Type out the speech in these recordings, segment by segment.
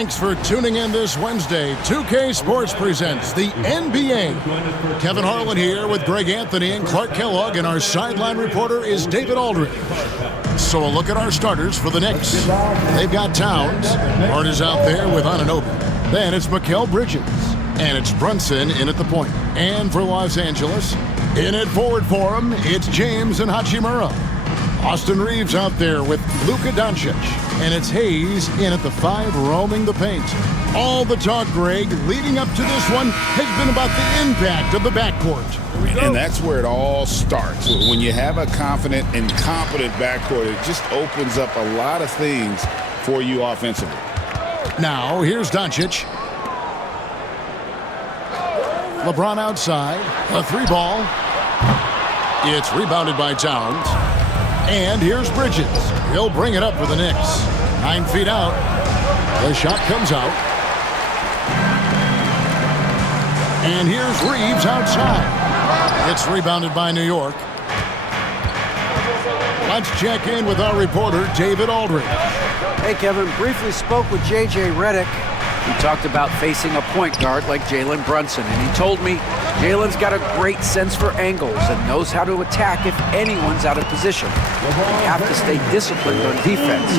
Thanks for tuning in this Wednesday. 2K Sports presents the NBA. Kevin Harlan here with Greg Anthony and Clark Kellogg, and our sideline reporter is David Aldridge. So a look at our starters for the Knicks. They've got Towns. Hart is out there with Anunoby. Then it's Mikal Bridges. And it's Brunson in at the point. And for Los Angeles, in at forward for him, it's James and Hachimura. Austin Reeves out there with Luka Doncic. And it's Hayes in at the 5 roaming the paint. All the talk, Greg, leading up to this one has been about the impact of the backcourt. And that's where it all starts. When you have a confident and competent backcourt, it just opens up a lot of things for you offensively. Now, here's Doncic. LeBron outside. A 3-ball. It's rebounded by Towns. And here's Bridges. He'll bring it up for the Knicks. 9 feet out. The shot comes out. And here's Reeves outside. It's rebounded by New York. Let's check in with our reporter, David Aldridge. Hey, Kevin. Briefly spoke with J.J. Redick. He talked about facing a point guard like Jalen Brunson, and he told me Jalen's got a great sense for angles and knows how to attack if anyone's out of position. We have to stay disciplined on defense.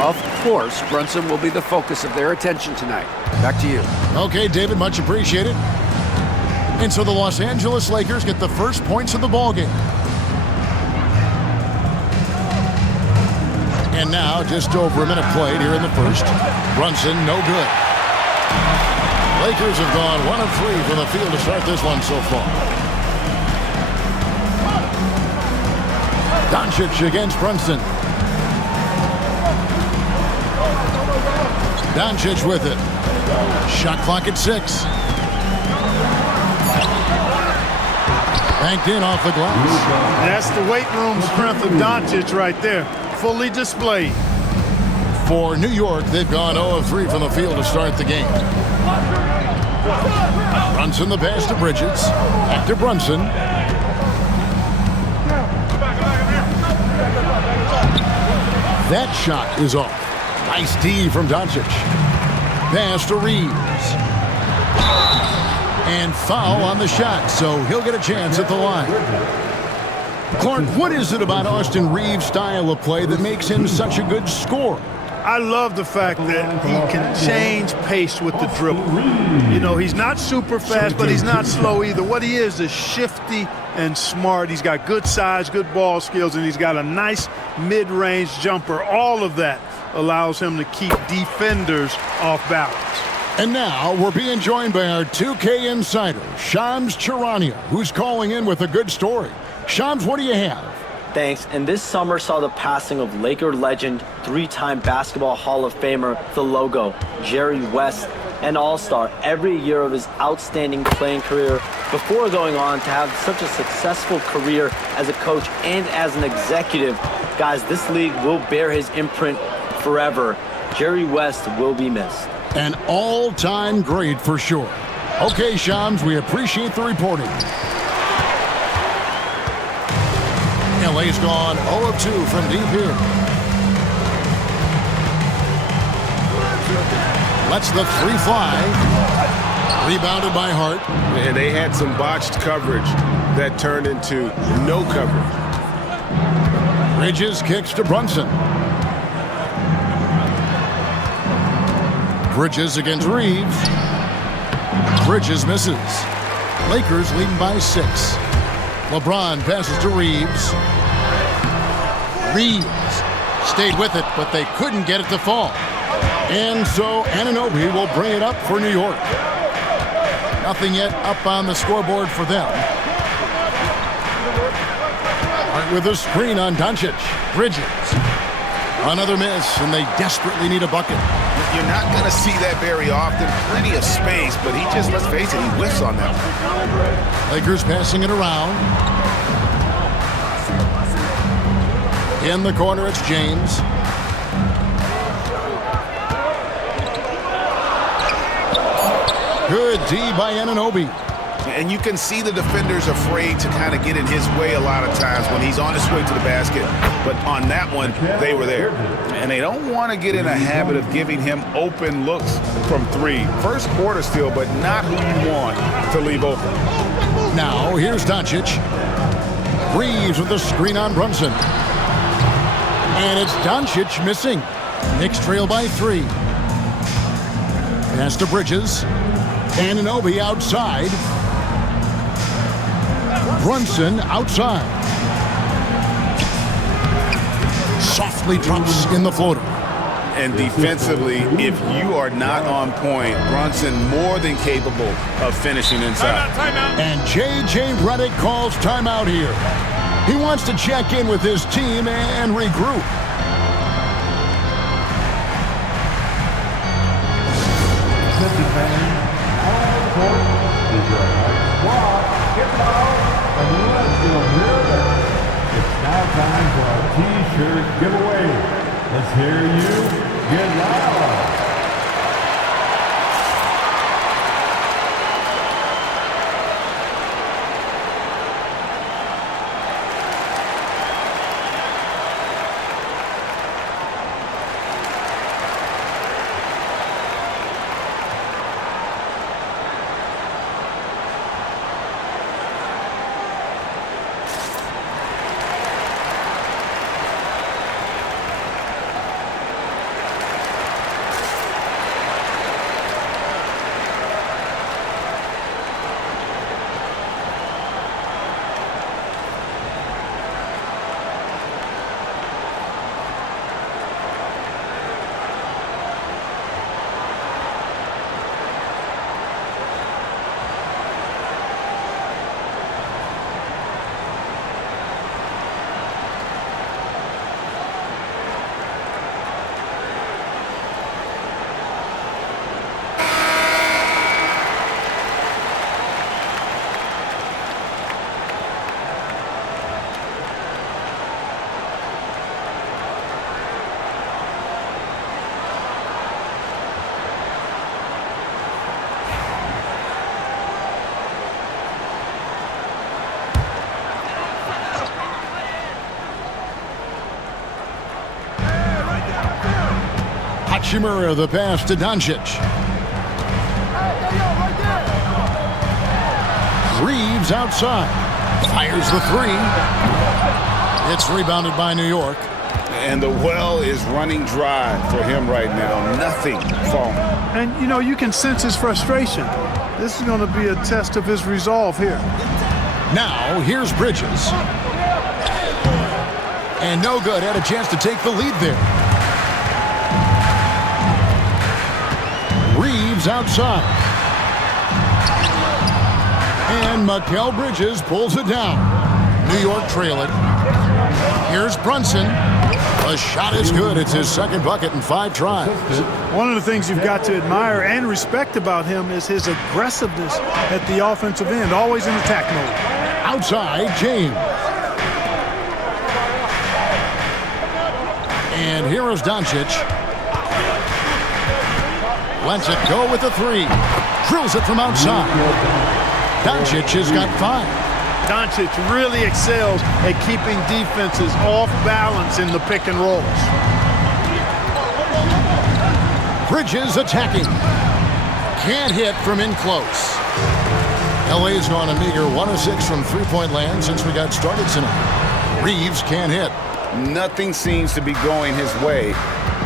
Of course, Brunson will be the focus of their attention tonight. Back to you. Okay, David, much appreciated. And so the Los Angeles Lakers get the first points of the ballgame. And now, just over a minute played here in the first. Brunson, no good. Lakers have gone 1 of 3 from the field to start this one so far. Doncic against Brunson. Doncic with it. Shot clock at 6. Banked in off the glass. That's the weight room strength of Doncic right there. Fully displayed. For New York, they've gone 0 of 3 from the field to start the game. Brunson the pass to Bridges. Back to Brunson. That shot is off. Nice D from Doncic. Pass to Reeves. And foul on the shot, so he'll get a chance at the line. Clark, what is it about Austin Reeves' style of play that makes him such a good scorer? I love the fact that he can change pace with the dribble. You know, he's not super fast, but he's not slow either. What he is shifty and smart. He's got good size, good ball skills, and he's got a nice mid-range jumper. All of that allows him to keep defenders off balance. And now we're being joined by our 2K insider, Shams Charania, who's calling in with a good story. Shams, what do you have? Thanks. And this summer saw the passing of Laker legend, 3-time Basketball Hall of Famer, the logo, Jerry West, an all-star every year of his outstanding playing career before going on to have such a successful career as a coach and as an executive. Guys, this league will bear his imprint forever. Jerry West will be missed. An all-time great for sure. Okay, Shams, we appreciate the reporting. LA's gone 0 of 2 from deep here. Lets the 3 fly. Rebounded by Hart. And they had some botched coverage that turned into no coverage. Bridges kicks to Brunson. Bridges against Reeves. Bridges misses. Lakers leading by 6. LeBron passes to Reeves. Reeves stayed with it, but they couldn't get it to fall. And so Anunoby will bring it up for New York. Nothing yet up on the scoreboard for them. Right with a screen on Doncic. Bridges. Another miss, and they desperately need a bucket. You're not going to see that very often. Plenty of space, but he just, let's face it, he whiffs on that one. Lakers passing it around. In the corner, it's James. Good D by Anunoby. And you can see the defenders afraid to kind of get in his way a lot of times when he's on his way to the basket. But on that one, they were there. And they don't want to get in a habit of giving him open looks from three. First quarter still, but not who you want to leave open. Now, here's Doncic. Reeves with the screen on Brunson. And it's Doncic missing. Knicks trail by 3. Pass to Bridges. Anunoby outside. Brunson outside. Softly drops in the floater. And defensively, if you are not on point, Brunson more than capable of finishing inside. And J.J. Redick calls timeout here. He wants to check in with his team and regroup. It's now time for our T-shirt giveaway. Let's hear you get loud. Hachimura the pass to Doncic. Reeves outside. Fires the 3. It's rebounded by New York. And the well is running dry for him right now. Nothing falling. And, you know, you can sense his frustration. This is going to be a test of his resolve here. Now, here's Bridges. And no good. Had a chance to take the lead there. Reeves outside. And Mikal Bridges pulls it down. New York trail it. Here's Brunson. The shot is good. It's his second bucket in 5 tries. One of the things you've got to admire and respect about him is his aggressiveness at the offensive end, always in attack mode. Outside, James. And here is Doncic. Lets it go with a 3. Drills it from outside. Doncic has got 5. Doncic really excels at keeping defenses off balance in the pick and rolls. Bridges attacking. Can't hit from in close. LA's gone a meager 1 of 6 from three-point land since we got started tonight. Reeves can't hit. Nothing seems to be going his way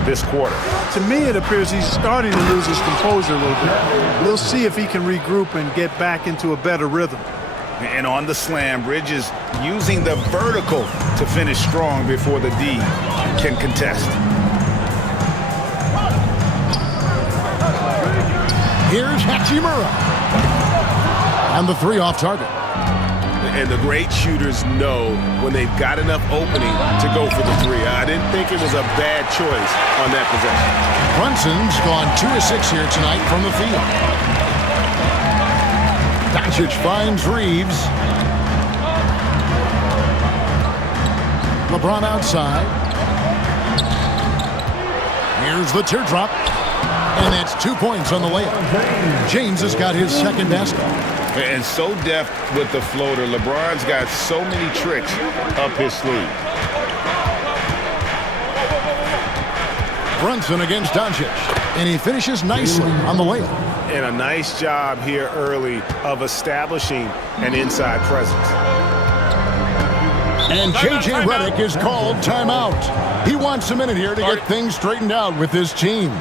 this quarter. To me, it appears he's starting to lose his composure a little bit. We'll see if he can regroup and get back into a better rhythm. And on the slam, Bridges using the vertical to finish strong before the D can contest. Here's Hachimura. And the 3 off target. And the great shooters know when they've got enough opening to go for the 3. I didn't think it was a bad choice on that possession. Brunson's gone 2 of 6 here tonight from the field. Doncic finds Reeves. LeBron outside. Here's the teardrop. And that's 2 points on the layup. James has got his second basket. And so deft with the floater. LeBron's got so many tricks up his sleeve. Brunson against Doncic. And he finishes nicely on the layup. And a nice job here early of establishing an inside presence. And J.J. Redick is called timeout. He wants a minute here to get things straightened out with his team.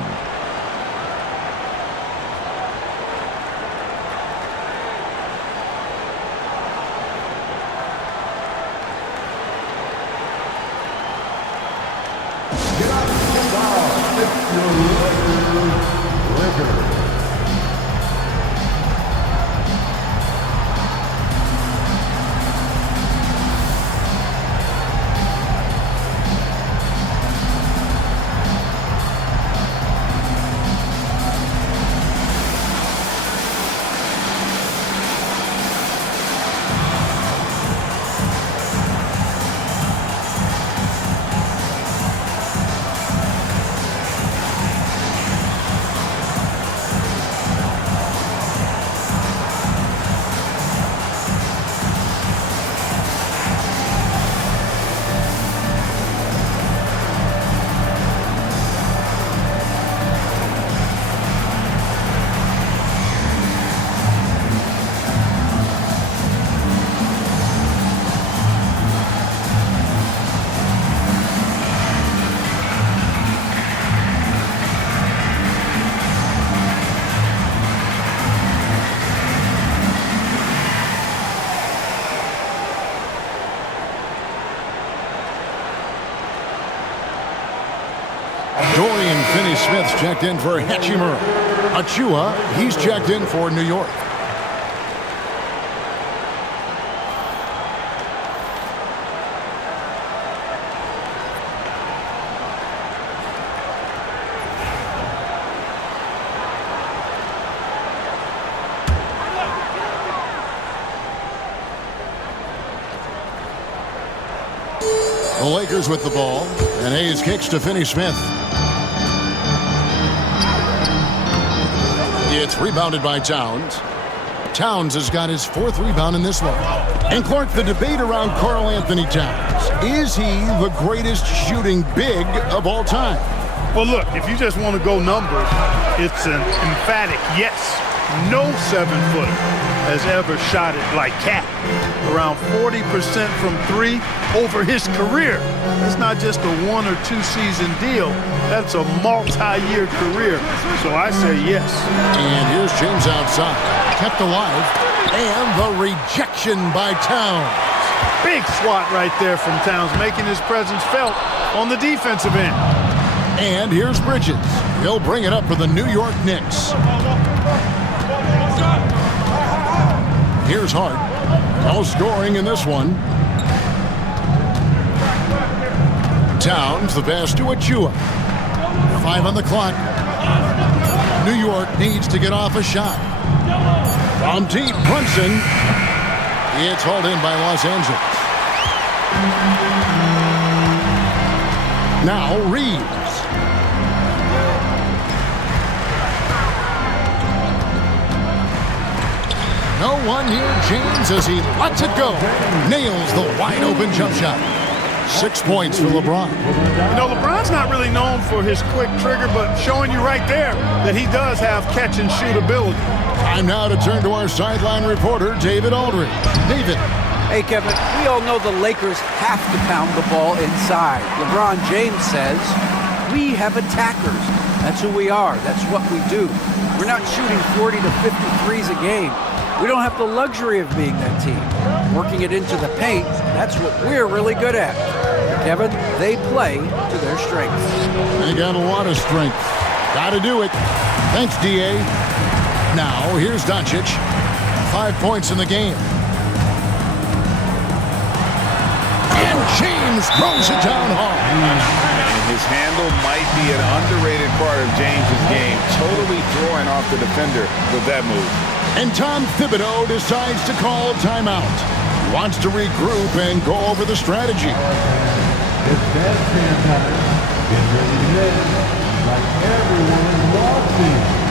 Dorian Finney-Smith's checked in for Hachimura. Achua, he's checked in for New York. The Lakers with the ball, and Hayes kicks to Finney-Smith. It's rebounded by Towns. Towns has got his fourth rebound in this one. And Clark, the debate around Karl Anthony Towns. Is he the greatest shooting big of all time? Well, look, if you just want to go numbers, it's an emphatic yes. No 7-footer has ever shot it like Cat. Around 40% from three over his career. That's not just a 1 or 2 season deal. That's a multi-year career. So I say yes. And here's James outside. Kept alive. And the rejection by Towns. Big swat right there from Towns, making his presence felt on the defensive end. And here's Bridges. He'll bring it up for the New York Knicks. Here's Hart. No scoring in this one. Towns, the pass to Achua. 5 on the clock. New York needs to get off a shot. From deep, Brunson. It's hauled in by Los Angeles. Now Reeves. No one near James as he lets it go. Nails the wide open jump shot. 6 points for LeBron. You know, LeBron's not really known for his quick trigger, but showing you right there that he does have catch and shoot ability. Time now to turn to our sideline reporter, David Aldridge. David. Hey, Kevin, we all know the Lakers have to pound the ball inside. LeBron James says, we have attackers. That's who we are. That's what we do. We're not shooting 40 to 50 threes a game. We don't have the luxury of being that team. Working it into the paint, that's what we're really good at. Kevin, they play to their strengths. They got a lot of strength. Got to do it. Thanks, D.A. Now, here's Doncic. 5 points in the game. And James throws it down hard. And his handle might be an underrated part of James's game. Totally throwing off the defender with that move. And Tom Thibodeau decides to call timeout. Wants to regroup and go over the strategy. It's bandstand time. Get ready to hit like everyone is watching. penalty.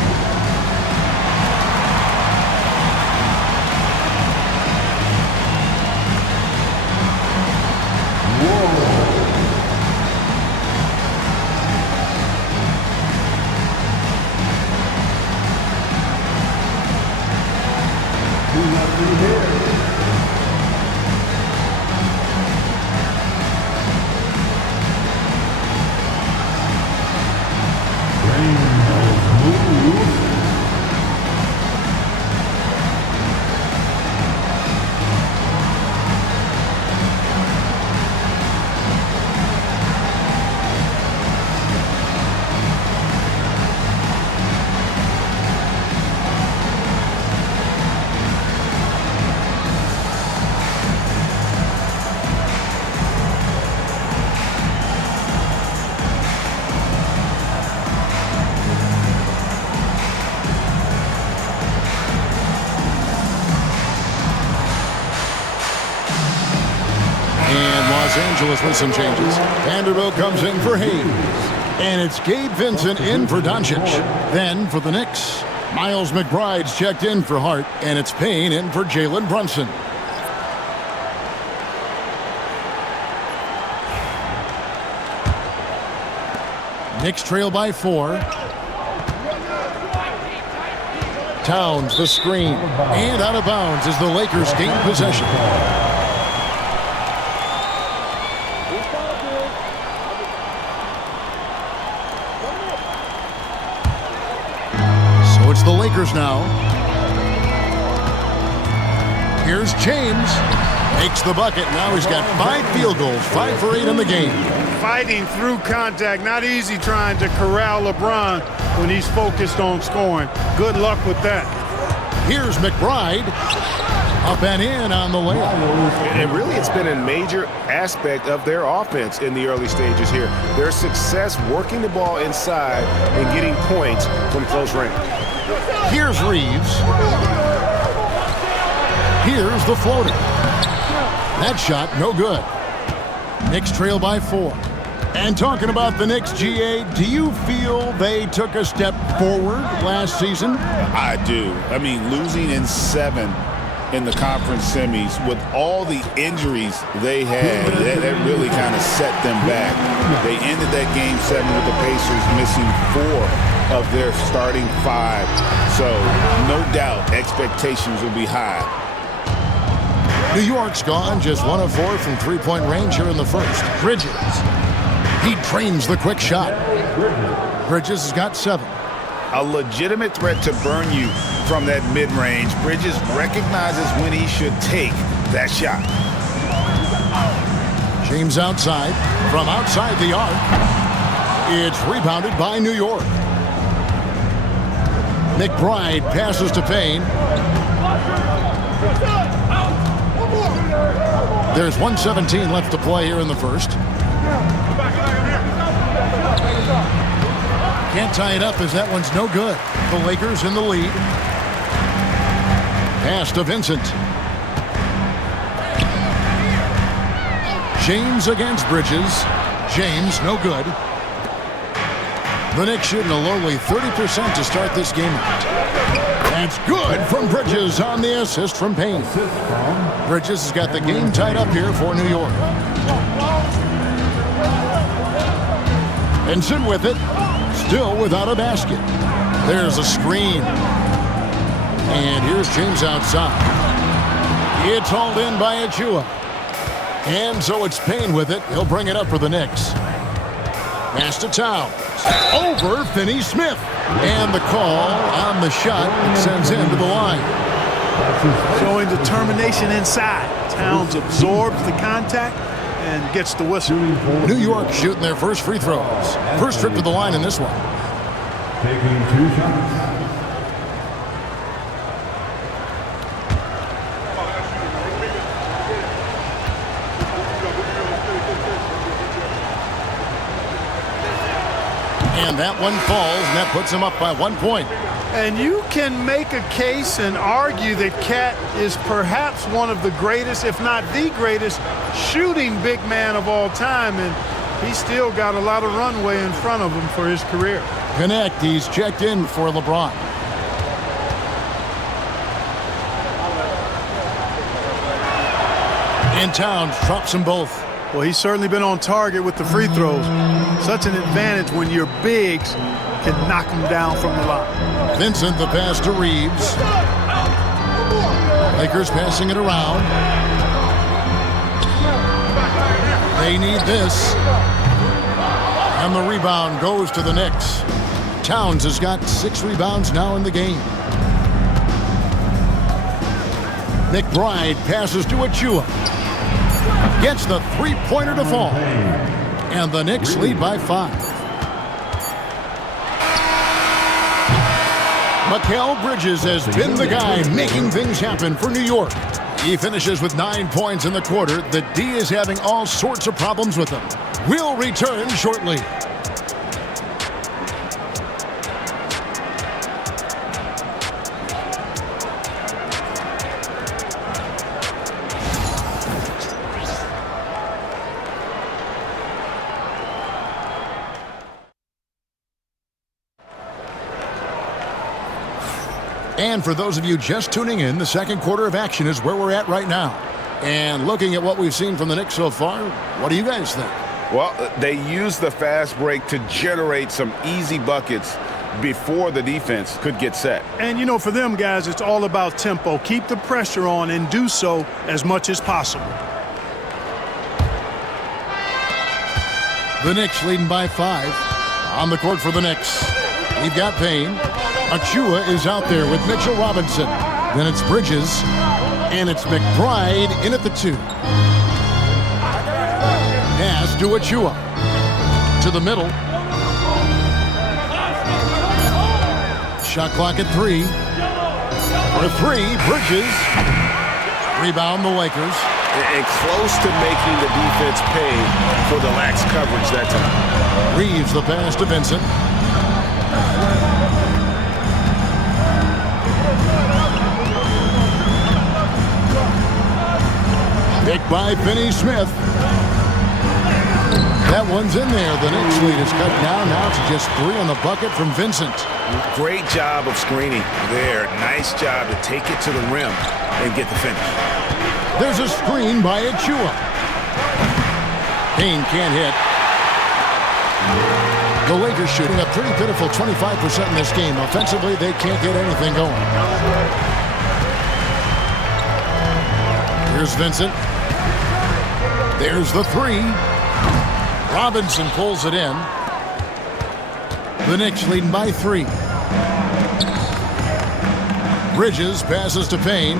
Los Angeles with some changes. Vanderbilt comes in for Hayes. And it's Gabe Vincent in for Doncic. Then for the Knicks, Miles McBride's checked in for Hart. And it's Payne in for Jalen Brunson. Knicks trail by 4. Towns the screen. And out of bounds as the Lakers gain possession. It's the Lakers now. Here's James. Makes the bucket. Now he's got 5 field goals, 5 for 8 in the game. Fighting through contact. Not easy trying to corral LeBron when he's focused on scoring. Good luck with that. Here's McBride. Up and in on the layup. And really, it's been a major aspect of their offense in the early stages here. Their success working the ball inside and getting points from close range. Here's Reeves. Here's the floater. That shot, no good. Knicks trail by 4. And talking about the Knicks, GA, do you feel they took a step forward last season? I do. I mean, losing in 7 in the conference semis with all the injuries they had, that really kind of set them back. They ended that game 7 with the Pacers missing 4 of their starting 5. So no doubt expectations will be high. New York's gone just 1 of 4 from 3-point range here in the first. Bridges. He drains the quick shot. Bridges has got 7. A legitimate threat to burn you from that mid-range. Bridges recognizes when he should take that shot. James outside. From outside the arc. It's rebounded by New York. McBride passes to Payne. There's 1:17 left to play here in the first. Can't tie it up as that one's no good. The Lakers in the lead. Pass to Vincent. James against Bridges. James, no good. The Knicks shooting a lowly 30% to start this game out. That's good from Bridges on the assist from Payne. Bridges has got the game tied up here for New York. Vincent with it. Still without a basket. There's a screen. And here's James outside. It's hauled in by Achua. And so it's Payne with it. He'll bring it up for the Knicks. Pass to Towns. Over Finney-Smith. And the call on the shot that sends him to the line. Showing determination inside. Towns absorbs the contact and gets the whistle. New York shooting their first free throws. First trip to the line in this one. Taking 2 shots. And that one falls, and that puts him up by 1 point. And you can make a case and argue that Cat is perhaps one of the greatest, if not the greatest, shooting big man of all time. And He's still got a lot of runway in front of him for his career. Connect, he's checked in for LeBron. In Towns, drops them both. Well, he's certainly been on target with the free throws. Such an advantage when your bigs can knock them down from the line. Vincent, the pass to Reeves. Lakers passing it around. They need this. And the rebound goes to the Knicks. Towns has got 6 rebounds now in the game. McBride passes to Achua. Gets the three-pointer to fall. And the Knicks lead by 5. Mikal Bridges has been the guy making things happen for New York. He finishes with 9 points in the quarter. The D is having all sorts of problems with him. We'll return shortly. And for those of you just tuning in, the second quarter of action is where we're at right now. And looking at what we've seen from the Knicks so far, what do you guys think? Well, they used the fast break to generate some easy buckets before the defense could get set. And, you know, for them guys, it's all about tempo. Keep the pressure on and do so as much as possible. The Knicks leading by 5. On the court for the Knicks, we've got Payne. Achua is out there with Mitchell Robinson. Then it's Bridges, and it's McBride in at the 2. Pass to Achua. To the middle. Shot clock at 3. For 3, Bridges. Rebound the Lakers. And close to making the defense pay for the lax coverage that time. Reeves the pass to Vincent. Picked by Finney-Smith. That one's in there. The Knicks lead is cut down now to just 3 on the bucket from Vincent. Great job of screening there. Nice job to take it to the rim and get the finish. There's a screen by Achua. Payne can't hit. The Lakers shooting a pretty pitiful 25% in this game. Offensively, they can't get anything going. Here's Vincent. There's the 3. Robinson pulls it in. The Knicks leading by 3. Bridges passes to Payne.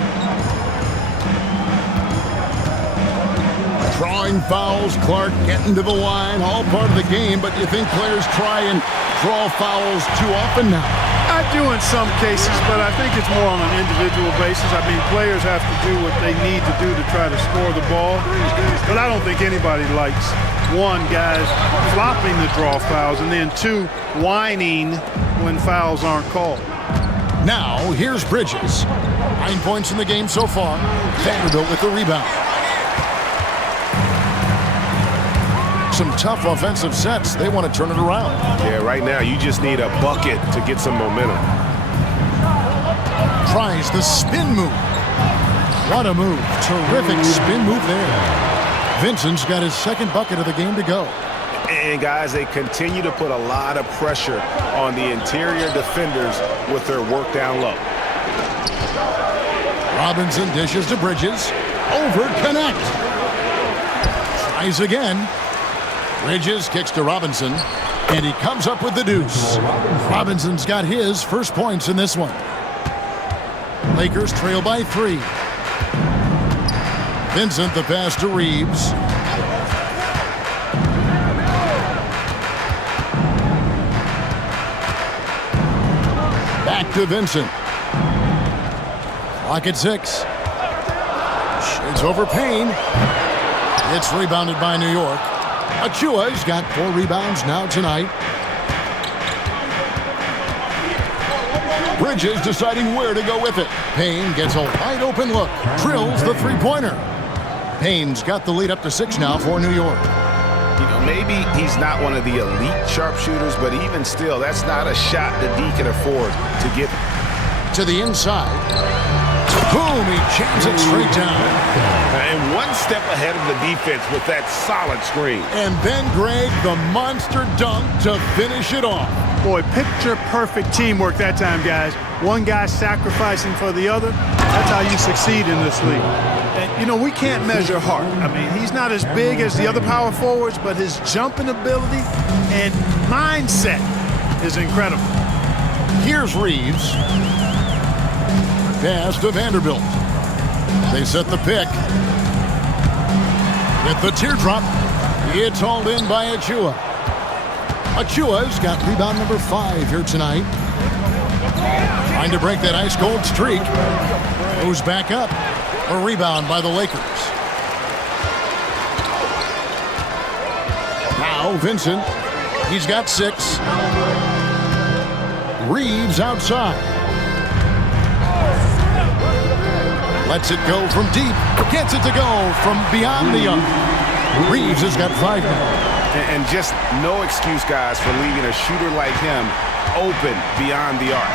Drawing fouls, Clark getting to the line, all part of the game, but you think players try and draw fouls too often now? I do in some cases, but I think it's more on an individual basis. I mean, players have to do what they need to do to try to score the ball. But I don't think anybody likes, 1, guys flopping the draw fouls, and then 2, whining when fouls aren't called. Now, here's Bridges. 9 points in the game so far. Vanderbilt with the rebound. Some tough offensive sets. They want to turn it around. Yeah, right now you just need a bucket to get some momentum. Tries the spin move. What a move. Terrific spin move there. Vincent's got his second bucket of the game to go. And guys, they continue to put a lot of pressure on the interior defenders with their work down low. Robinson dishes to Bridges. Over Connect. Tries again. Bridges kicks to Robinson, and he comes up with the deuce. Robinson's got his first points in this one. Lakers trail by 3. Vincent the pass to Reeves. Back to Vincent. Clock at 6. Shades over Payne. It's rebounded by New York. Achua's got 4 rebounds now tonight. Bridges deciding where to go with it. Payne gets a wide open look. Drills the three-pointer. Payne's got the lead up to 6 now for New York. You know, maybe he's not one of the elite sharpshooters, but even still, that's not a shot that D can afford to get. To the inside. Boom, he jams it straight down. And one step ahead of the defense with that solid screen. And then Greg, the monster dunk to finish it off. Boy, picture-perfect teamwork that time, guys. One guy sacrificing for the other. That's how you succeed in this league. And, you know, we can't measure Hart. I mean, he's not as big as the other power forwards, but his jumping ability and mindset is incredible. Here's Reeves. Pass to Vanderbilt. They set the pick. With the teardrop, it's hauled in by Achua. Achua's got rebound number 5 here tonight. Trying to break that ice-cold streak. Goes back up. A rebound by the Lakers. Now Vincent. He's got 6. Reeves outside. Lets it go from deep. Gets it to go from beyond the arc. Reeves has got 5 now. And just no excuse, guys, for leaving a shooter like him open beyond the arc.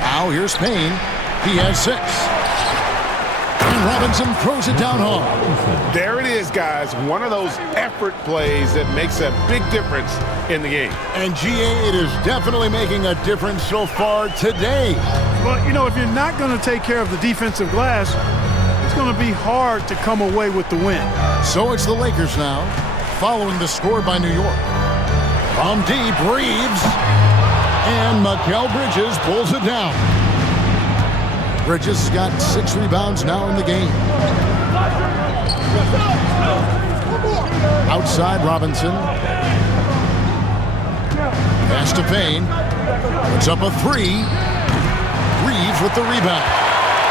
Now here's Payne. He has 6. And Robinson throws it down hard. There it is, guys. One of those effort plays that makes a big difference in the game. And GA, it is definitely making a difference so far today. Well, you know, if you're not going to take care of the defensive glass, it's going to be hard to come away with the win. So it's the Lakers now, following the score by New York. From deep, Reeves. And Mikal Bridges pulls it down. Bridges has got 6 rebounds now in the game. Outside Robinson. Pass to Payne. Puts up a 3. Reeves with the rebound.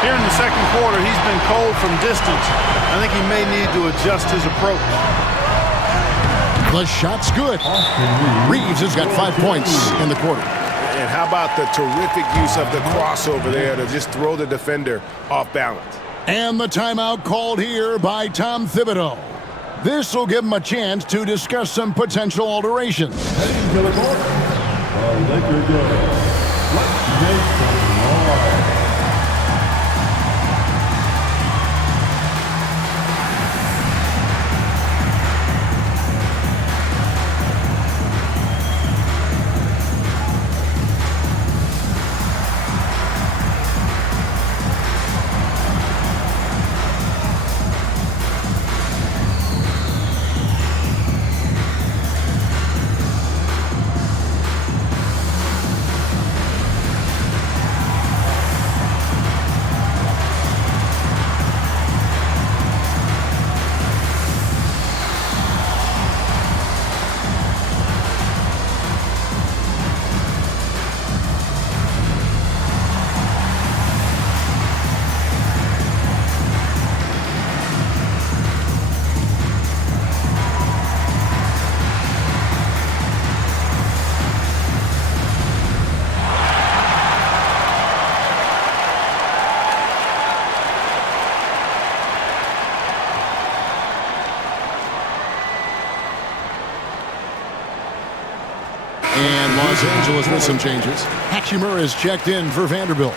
Here in the second quarter, he's been cold from distance. I think he may need to adjust his approach. The shot's good. Reeves has got 5 points in the quarter. And how about the terrific use of the crossover there to just throw the defender off balance? And the timeout called here by Tom Thibodeau. This will give him a chance to discuss some potential alterations. Heading to the court, the Laker good. Jason Lloyd. And Los Angeles with some changes. Hachimura is checked in for Vanderbilt.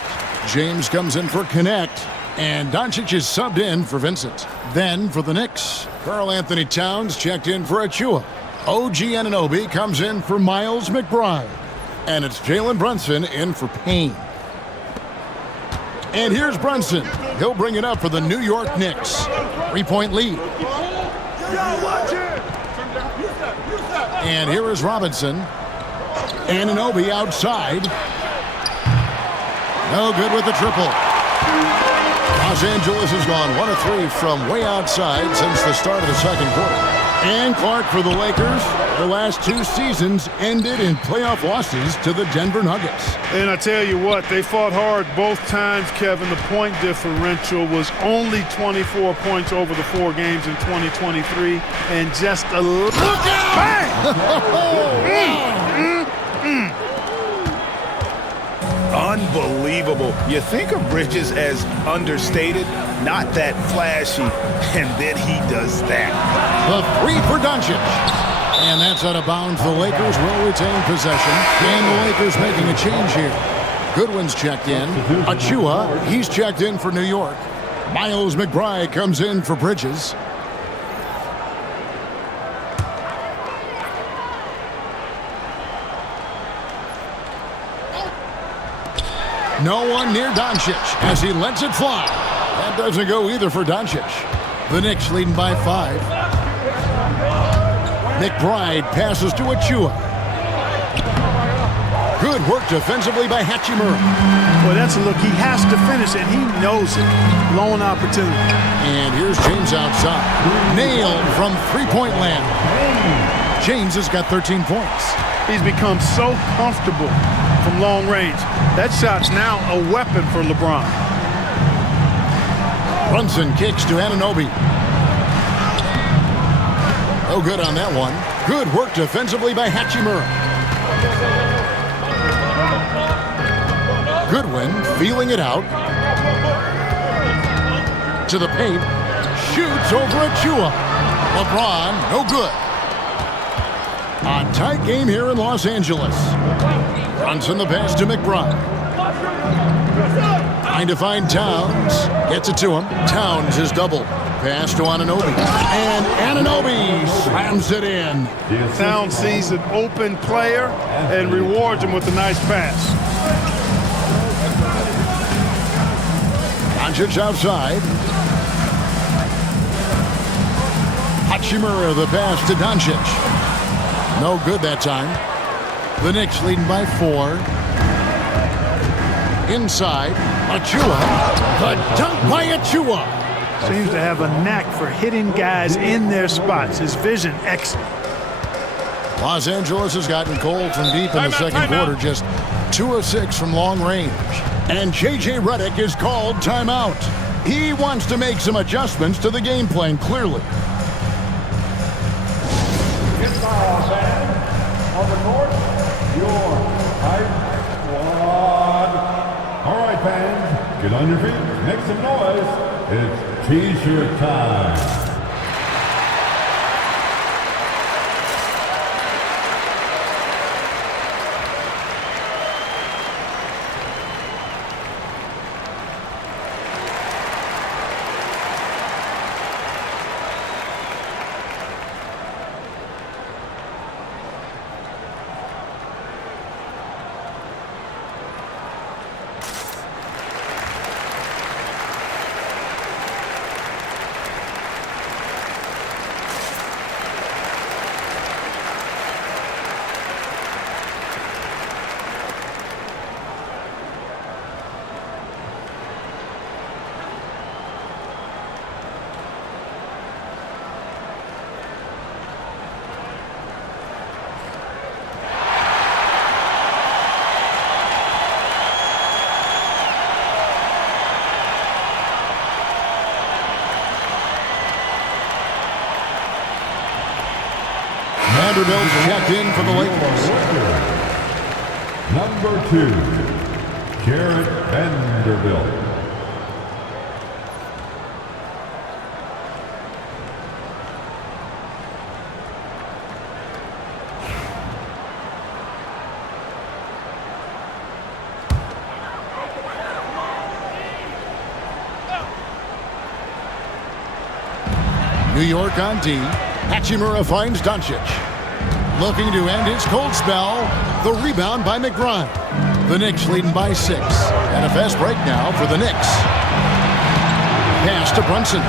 James comes in for Connect. And Doncic is subbed in for Vincent. Then for the Knicks, Karl Anthony Towns checked in for Achua. OG Anunoby comes in for Miles McBride. And it's Jalen Brunson in for Payne. And here's Brunson. He'll bring it up for the New York Knicks. 3-point lead. And here is Robinson. Anunoby outside. No good with the triple. Los Angeles has gone 1 of 3 from way outside since the start of the second quarter. And Clark for the Lakers. The last 2 seasons ended in playoff losses to the Denver Nuggets. And I tell you what, they fought hard both times, Kevin. The point differential was only 24 points over the 4 games in 2023. And just a look out! Bang! Unbelievable. You think of Bridges as understated, not that flashy, and then he does that. The three for Doncic. And that's out of bounds. The Lakers will retain possession. And the Lakers making a change here. Goodwin's checked in. Achua, he's checked in for New York. Miles McBride comes in for Bridges. No one near Doncic as he lets it fly. That doesn't go either for Doncic. The Knicks leading by 5. McBride passes to Achua. Good work defensively by Hachimura. Well, that's a look. He has to finish, and he knows it. Blown opportunity. And here's James outside. Nailed from three-point land. James has got 13 points. He's become so comfortable from long range. That shot's now a weapon for LeBron. Brunson kicks to Anunoby. No good on that one. Good work defensively by Hachimura. Goodwin feeling it out. To the paint. Shoots over Achua. LeBron, no good. A tight game here in Los Angeles. Brunson the pass to McBride. Trying to find Towns. Gets it to him. Towns is doubled. Pass to Anunoby. And Anunoby slams it in. Towns sees an open player and rewards him with a nice pass. Doncic outside. Hachimura the pass to Doncic. No good that time. The Knicks leading by 4. Inside. Achua. The dunk by Achua. Seems to have a knack for hitting guys in their spots. His vision excellent. Los Angeles has gotten cold from deep in the second quarter. Just 2 of 6 from long range. And J.J. Redick is called timeout. He wants to make some adjustments to the game plan, clearly. On the court, your hype squad. All right, fans, get on your feet, make some noise. It's T-shirt time. Vanderbilt's checked in for the Lakers. Number 2, Jarrett Vanderbilt. New York on D. Hachimura finds Doncic. Looking to end his cold spell. The rebound by McBride. The Knicks leading by 6. And a fast break now for the Knicks. Pass to Brunson.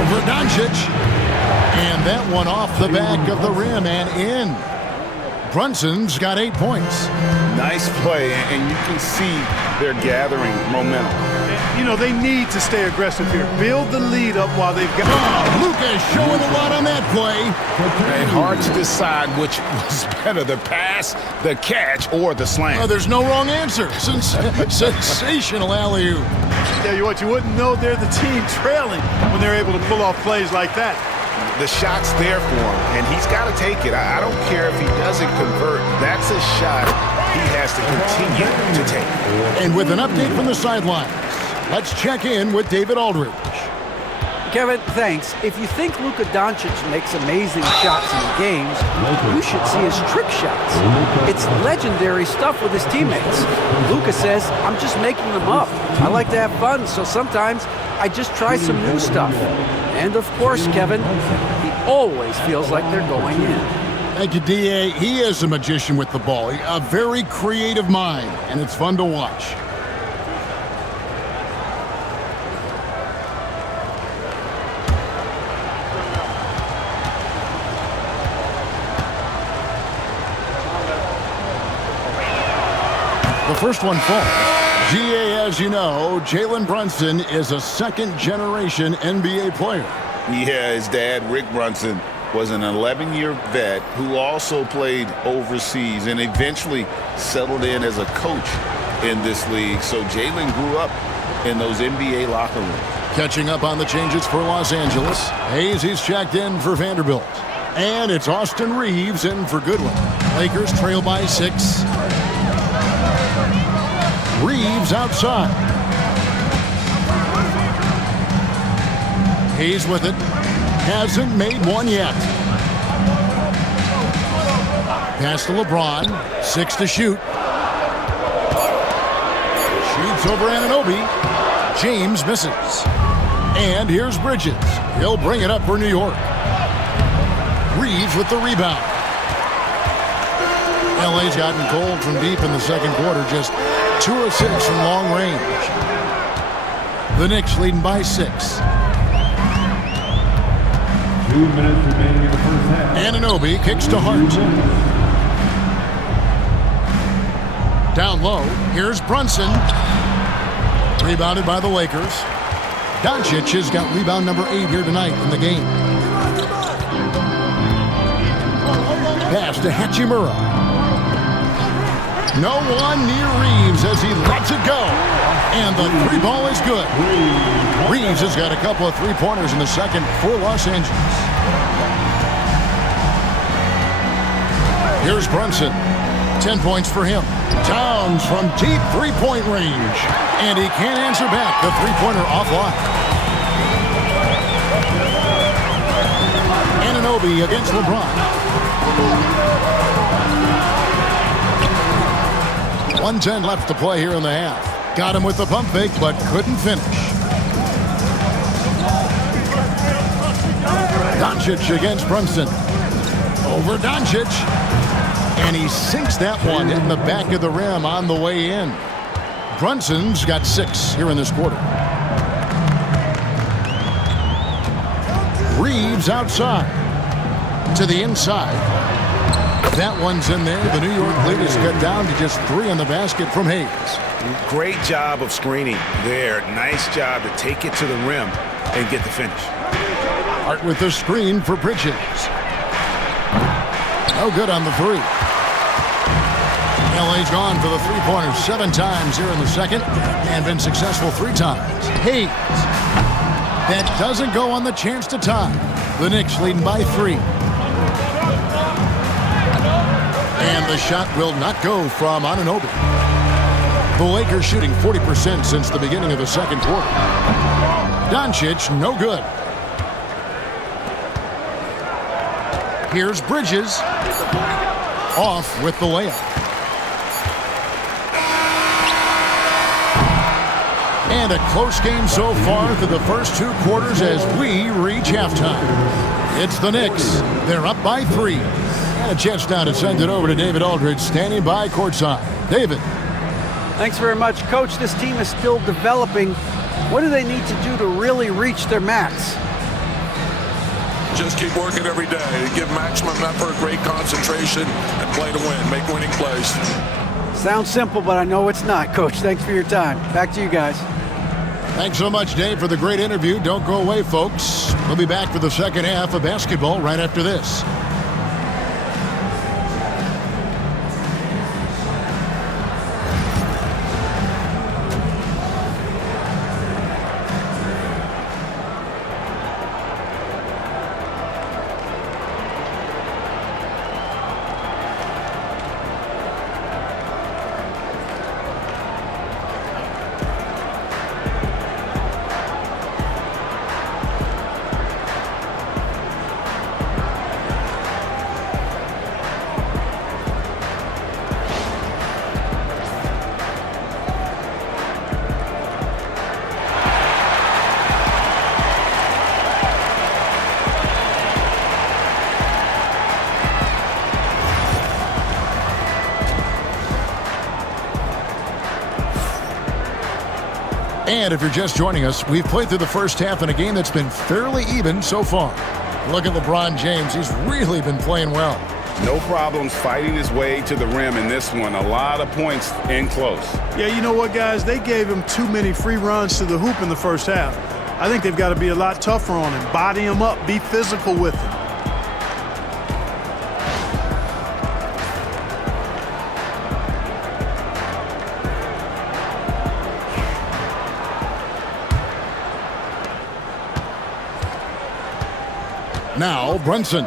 Over Doncic. And that one off the back of the rim and in. Brunson's got 8 points. Nice play, and you can see they're gathering momentum. You know, they need to stay aggressive here. Build the lead up while they've got... Oh, Lucas showing a lot on that play. And hard to decide which was better, the pass, the catch, or the slam. Oh, there's no wrong answer. Sensational alley-oop. Yeah, you wouldn't know they're the team trailing when they're able to pull off plays like that. The shot's there for him, and he's got to take it. I don't care if he doesn't convert. That's a shot he has to continue to take. And with an update from the sidelines, let's check in with David Aldridge. Kevin, thanks. If you think Luka Doncic makes amazing shots in the games, you should see his trick shots. It's legendary stuff with his teammates. Luka says, I'm just making them up. I like to have fun, so sometimes I just try some new stuff. And of course, Kevin, he always feels like they're going in. Thank you, D.A. He is a magician with the ball. A very creative mind, and it's fun to watch. The first one falls. GA, as you know, Jalen Brunson is a second-generation NBA player. Yeah, his dad, Rick Brunson, was an 11-year vet who also played overseas and eventually settled in as a coach in this league. So Jalen grew up in those NBA locker rooms. Catching up on the changes for Los Angeles. Hayes, he's checked in for Vanderbilt. And it's Austin Reeves in for Goodwin. Lakers trail by 6. Reeves outside. Hayes with it. Hasn't made one yet. Pass to LeBron. 6 to shoot. Shoots over Anunoby. James misses. And here's Bridges. He'll bring it up for New York. Reeves with the rebound. LA's gotten cold from deep in the second quarter. Just 2 of 6 from long range. The Knicks leading by 6. 2 minutes remaining in the first half. Anunoby kicks to Hart. Down low, here's Brunson. Rebounded by the Lakers. Doncic has got rebound number 8 here tonight in the game. Pass to Hachimura. No one near Reeves as he lets it go. And the 3 ball is good. Reeves has got a couple of 3-pointers in the second for Los Angeles. Here's Brunson. 10 points for him. Towns from deep 3-point range. And he can't answer back. The 3-pointer offline. Anunoby against LeBron. 1:10 left to play here in the half. Got him with the pump fake, but couldn't finish. Doncic against Brunson. Over Doncic. And he sinks that one in the back of the rim on the way in. Brunson's got 6 here in this quarter. Reeves outside. To the inside. That one's in there. The New York lead is cut down to just 3 on the basket from Hayes. Great job of screening there. Nice job to take it to the rim and get the finish. Hart with the screen for Bridges. No good on the 3. LA's gone for the 3-pointers 7 times here in the second and been successful 3 times. Hayes. That doesn't go on the chance to tie. The Knicks leading by 3. And the shot will not go from Anunoby. The Lakers shooting 40% since the beginning of the second quarter. Doncic, no good. Here's Bridges. Off with the layup. And a close game so far through the first 2 quarters as we reach halftime. It's the Knicks. They're up by 3. And a chance now to send it over to David Aldridge, standing by courtside. David. Thanks very much, Coach. This team is still developing. What do they need to do to really reach their max? Just keep working every day. Give maximum effort, great concentration, and play to win. Make winning plays. Sounds simple, but I know it's not, Coach. Thanks for your time. Back to you guys. Thanks so much, Dave, for the great interview. Don't go away, folks. We'll be back for the second half of basketball right after this. And if you're just joining us, we've played through the first half in a game that's been fairly even so far. Look at LeBron James. He's really been playing well. No problems fighting his way to the rim in this one. A lot of points in close. Yeah, you know what, guys? They gave him too many free runs to the hoop in the first half. I think they've got to be a lot tougher on him. Body him up. Be physical with him. Now Brunson.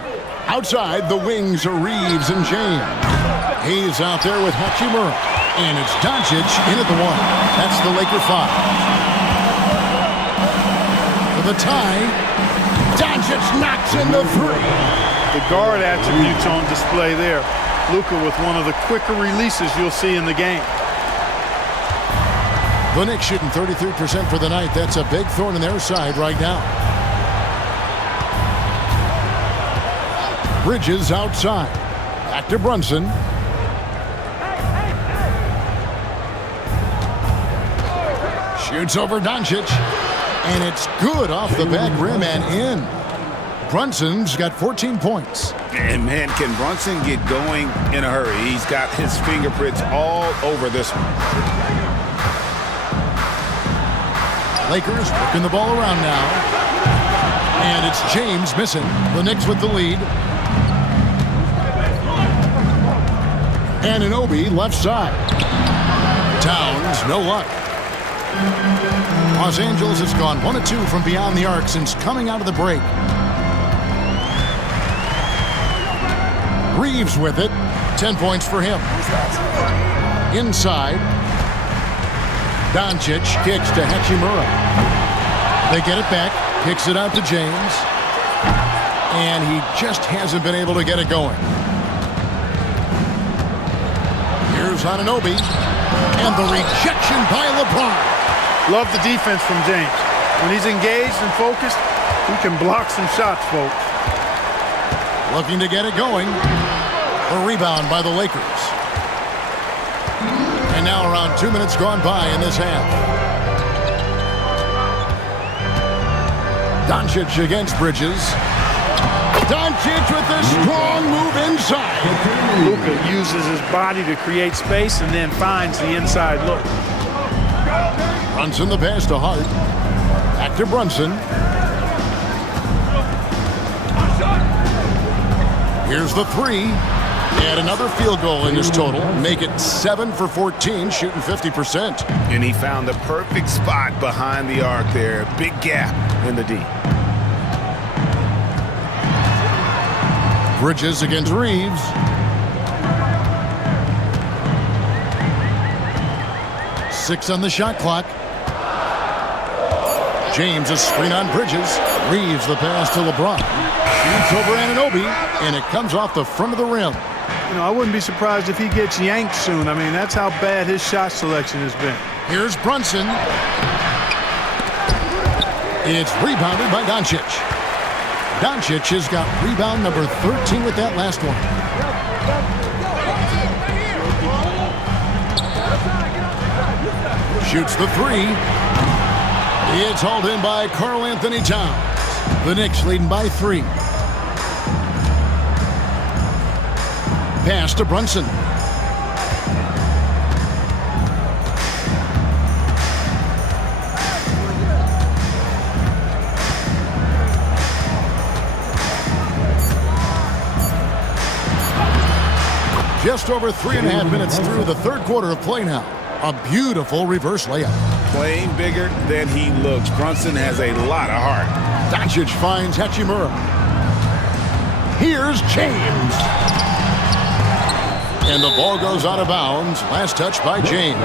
Outside, the wings are Reeves and James. He's out there with Hachimura. And it's Doncic in at the one. That's the Laker 5. For the tie, Doncic knocks in the 3. The guard attributes on display there. Luka with one of the quicker releases you'll see in the game. The Knicks shooting 33% for the night. That's a big thorn in their side right now. Bridges outside. Back to Brunson. Shoots over Doncic. And it's good off the back rim and in. Brunson's got 14 points. And man, can Brunson get going in a hurry? He's got his fingerprints all over this one. Lakers working the ball around now. And it's James missing. The Knicks with the lead. Anunoby left side. Towns, no luck. Los Angeles has gone 1 of 2 from beyond the arc since coming out of the break. Reeves with it. 10 points for him. Inside. Doncic kicks to Hachimura. They get it back. Kicks it out to James. And he just hasn't been able to get it going. Here's Anunoby. And the rejection by LeBron. Love the defense from James. When he's engaged and focused, he can block some shots, folks. Looking to get it going. A rebound by the Lakers. And now around 2 minutes gone by in this half. Doncic against Bridges. Doncic with a strong move inside. Luka uses his body to create space and then finds the inside look. Brunson the pass to Hart. Back to Brunson. Here's the 3. And another field goal in his total. Make it 7 for 14, shooting 50%. And he found the perfect spot behind the arc there. Big gap in the D. Bridges against Reeves. Six on the shot clock. James a screen on Bridges. Reeves the pass to LeBron. Shoots over Anunoby, and it comes off the front of the rim. You know, I wouldn't be surprised if he gets yanked soon. I mean, that's how bad his shot selection has been. Here's Brunson. It's rebounded by Doncic. Doncic has got rebound number 13 with that last one. Shoots the 3. It's hauled in by Karl Anthony Towns. The Knicks leading by 3. Pass to Brunson. Just over 3.5 minutes through the third quarter of play now. A beautiful reverse layup. Playing bigger than he looks. Brunson has a lot of heart. Doncic finds Hachimura. Here's James. And the ball goes out of bounds. Last touch by James.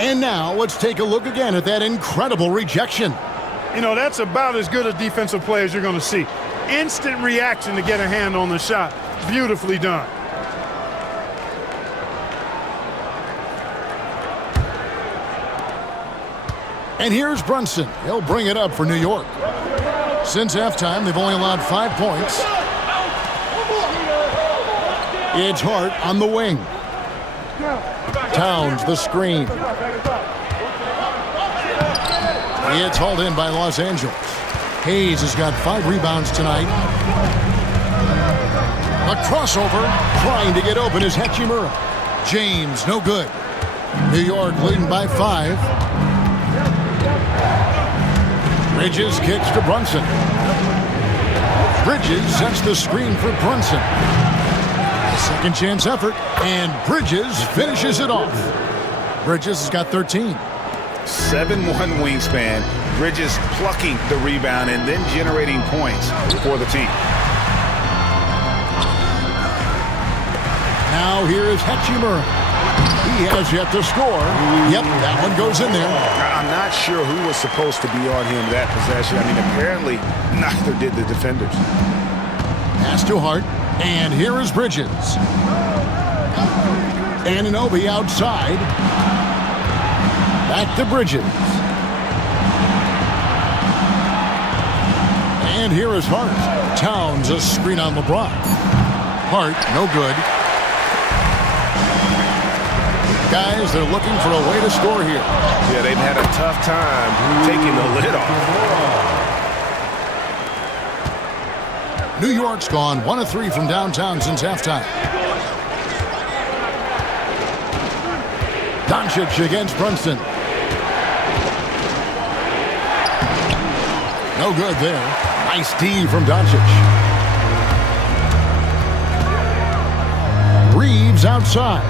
And now let's take a look again at that incredible rejection. You know, that's about as good a defensive play as you're going to see. Instant reaction to get a hand on the shot. Beautifully done. And here's Brunson. He'll bring it up for New York. Since halftime, they've only allowed 5 points. It's Hart on the wing. Towns, the screen. It's hauled in by Los Angeles. Hayes has got 5 rebounds tonight. A crossover, trying to get open is Hachimura. James, no good. New York leading by 5. Bridges kicks to Brunson. Bridges sets the screen for Brunson. Second chance effort, and Bridges finishes it off. Bridges has got 13. 7'1" wingspan. Bridges plucking the rebound and then generating points for the team. Now here is Hachimura. He has yet to score. Yep, that one goes in there. I'm not sure who was supposed to be on him that possession. I mean, apparently neither did the defenders. Pass to Hart, and here is Bridges. Anunoby outside. Back to Bridges. And here is Hart. Towns a screen on LeBron. Hart, no good. Guys, they're looking for a way to score here. Yeah, they've had a tough time taking the lid off. New York's gone 1 of 3 from downtown since halftime. Doncic against Brunson. No good there. Nice D from Doncic. Reeves outside.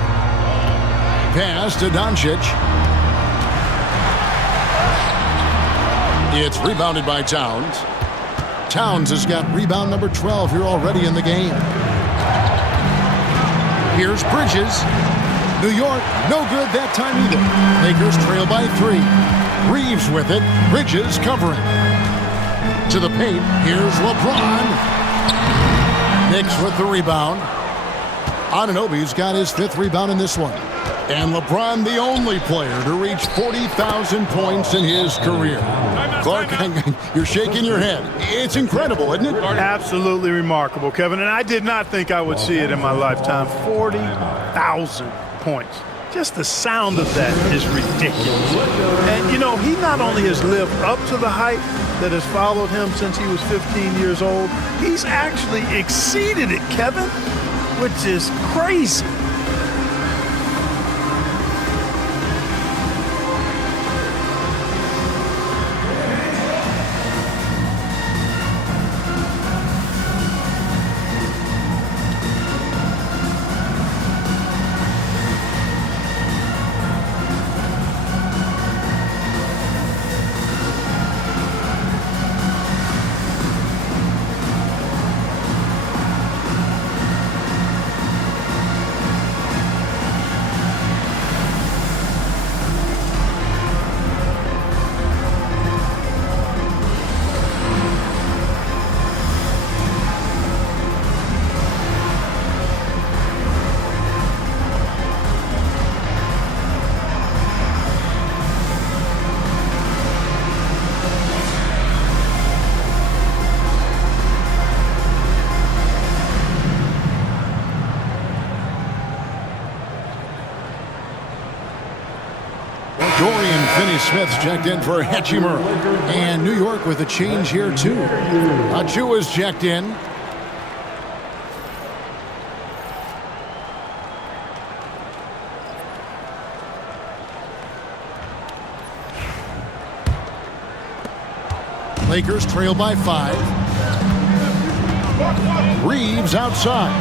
Pass to Doncic. It's rebounded by Towns. Towns has got rebound number 12 here already in the game. Here's Bridges. New York, no good that time either. Lakers trail by 3. Reeves with it. Bridges covering. To the paint. Here's LeBron. Knicks with the rebound. Anunoby's got his 5th rebound in this one. And LeBron, the only player to reach 40,000 points in his career. Clark, you're shaking your head. It's incredible, isn't it? Absolutely remarkable, Kevin. And I did not think I would see it in my lifetime. 40,000 points. Just the sound of that is ridiculous. And, you know, he not only has lived up to the hype that has followed him since he was 15 years old, he's actually exceeded it, Kevin, which is crazy. Dorian Finney-Smith's checked in for Hachimura. And New York with a change here, too. Achua's checked in. Lakers trail by 5. Reeves outside.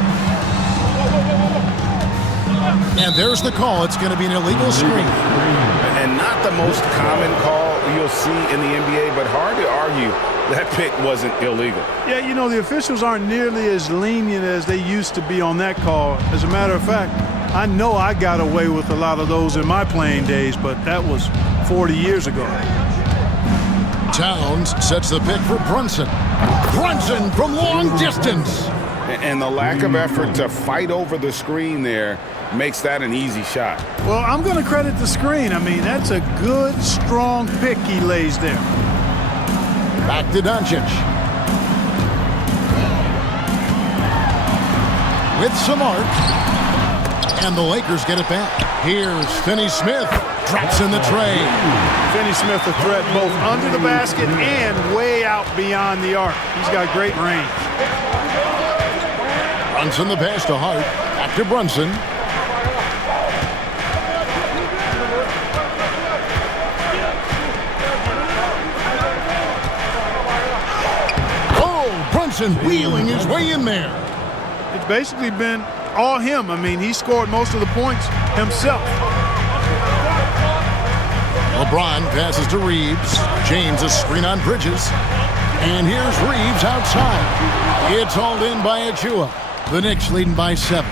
And there's the call. It's going to be an illegal screen. And not the most common call you'll see in the NBA, but hard to argue that pick wasn't illegal. Yeah, you know, the officials aren't nearly as lenient as they used to be on that call. As a matter of fact, I know I got away with a lot of those in my playing days, but that was 40 years ago. Towns sets the pick for Brunson. Brunson from long distance. And the lack of effort to fight over the screen there makes that an easy shot. Well, I'm going to credit the screen. I mean, that's a good, strong pick he lays there. Back to Doncic. With some arc. And the Lakers get it back. Here's Finney Smith. Drops in the tray. Finney Smith a threat both under the basket and way out beyond the arc. He's got great range. Brunson the pass to Hart. Back to Brunson. Oh, Brunson wheeling his way in there. It's basically been all him. I mean, he scored most of the points himself. LeBron passes to Reeves. James a screen on Bridges. And here's Reeves outside. It's hauled in by Achua. The Knicks leading by 7.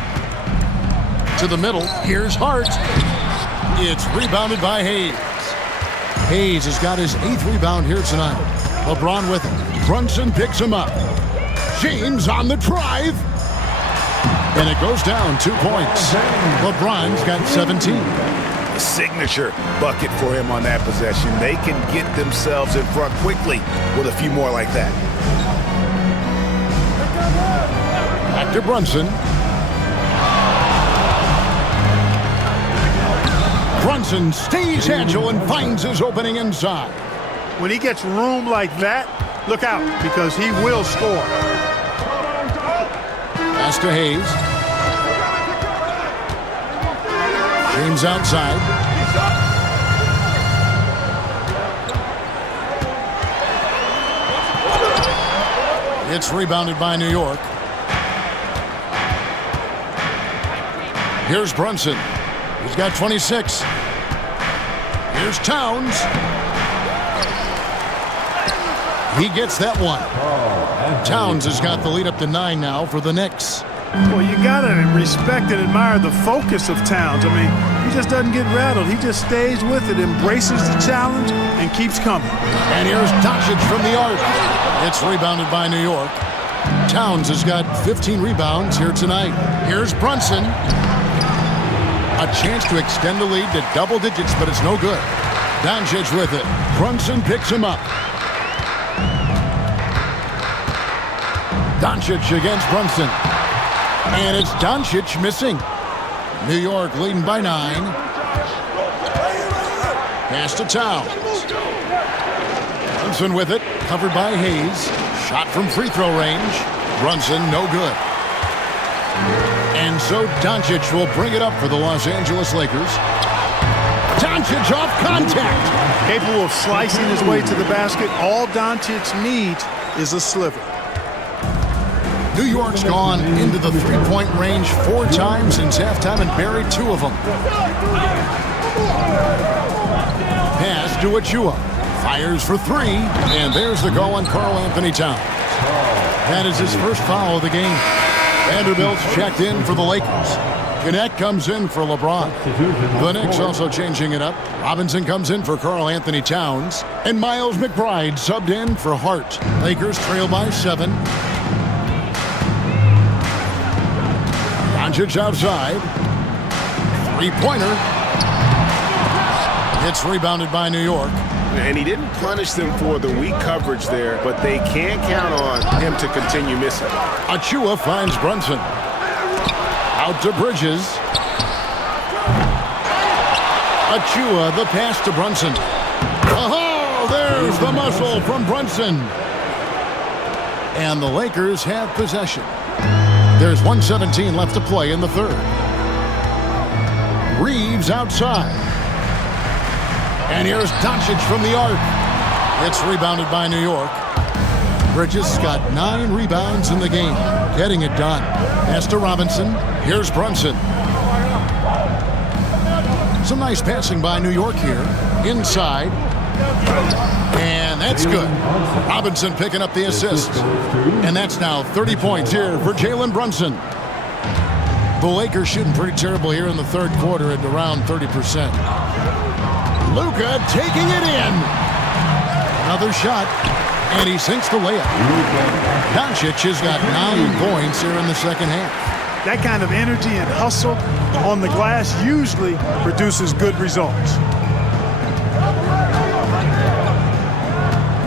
To the middle. Here's Hart. It's rebounded by Hayes. Hayes has got his 8th rebound here tonight. LeBron with him. Brunson picks him up. James on the drive. And it goes down 2 points. LeBron's got 17. Signature bucket for him on that possession. They can get themselves in front quickly with a few more like that. Back to Brunson. Brunson stays agile and finds his opening inside. When he gets room like that, look out, because he will score. Pass to Hayes. James outside. It's rebounded by New York. Here's Brunson. He's got 26. Here's Towns. He gets that one. Towns has got the lead up to 9 now for the Knicks. Well, you got to respect and admire the focus of Towns. I mean, he just doesn't get rattled. He just stays with it, embraces the challenge, and keeps coming. And here's Doncic from the arc. It's rebounded by New York. Towns has got 15 rebounds here tonight. Here's Brunson. A chance to extend the lead to double digits, but it's no good. Doncic with it. Brunson picks him up. Doncic against Brunson. And it's Doncic missing. New York leading by 9. Pass to Towns. Brunson with it, covered by Hayes. Shot from free throw range. Brunson, no good. And so Doncic will bring it up for the Los Angeles Lakers. Doncic off contact. Capable of slicing his way to the basket. All Doncic needs is a sliver. New York's gone into the three-point range 4 times since halftime and buried 2 of them. Pass to Achua. Fires for 3, and there's the call on Karl Anthony Towns. That is his first foul of the game. Vanderbilt's checked in for the Lakers. Kenn comes in for LeBron. The Knicks also changing it up. Robinson comes in for Karl Anthony Towns. And Miles McBride subbed in for Hart. Lakers trail by 7. Doncic outside. 3-pointer. It's rebounded by New York. And he didn't punish them for the weak coverage there, but they can't count on him to continue missing. Achua finds Brunson. Out to Bridges. Achua, the pass to Brunson. Oh, there's the muscle from Brunson. And the Lakers have possession. There's 1:17 left to play in the third. Reeves outside. And here's Doncic from the arc. It's rebounded by New York. Bridges got 9 rebounds in the game, getting it done. Pass to Robinson. Here's Brunson. Some nice passing by New York here. Inside. And that's good. Robinson picking up the assist. And that's now 30 points here for Jalen Brunson. The Lakers shooting pretty terrible here in the third quarter at around 30%. Luka taking it in. Another shot. And he sinks the layup. Doncic has got 9 points here in the second half. That kind of energy and hustle on the glass usually produces good results.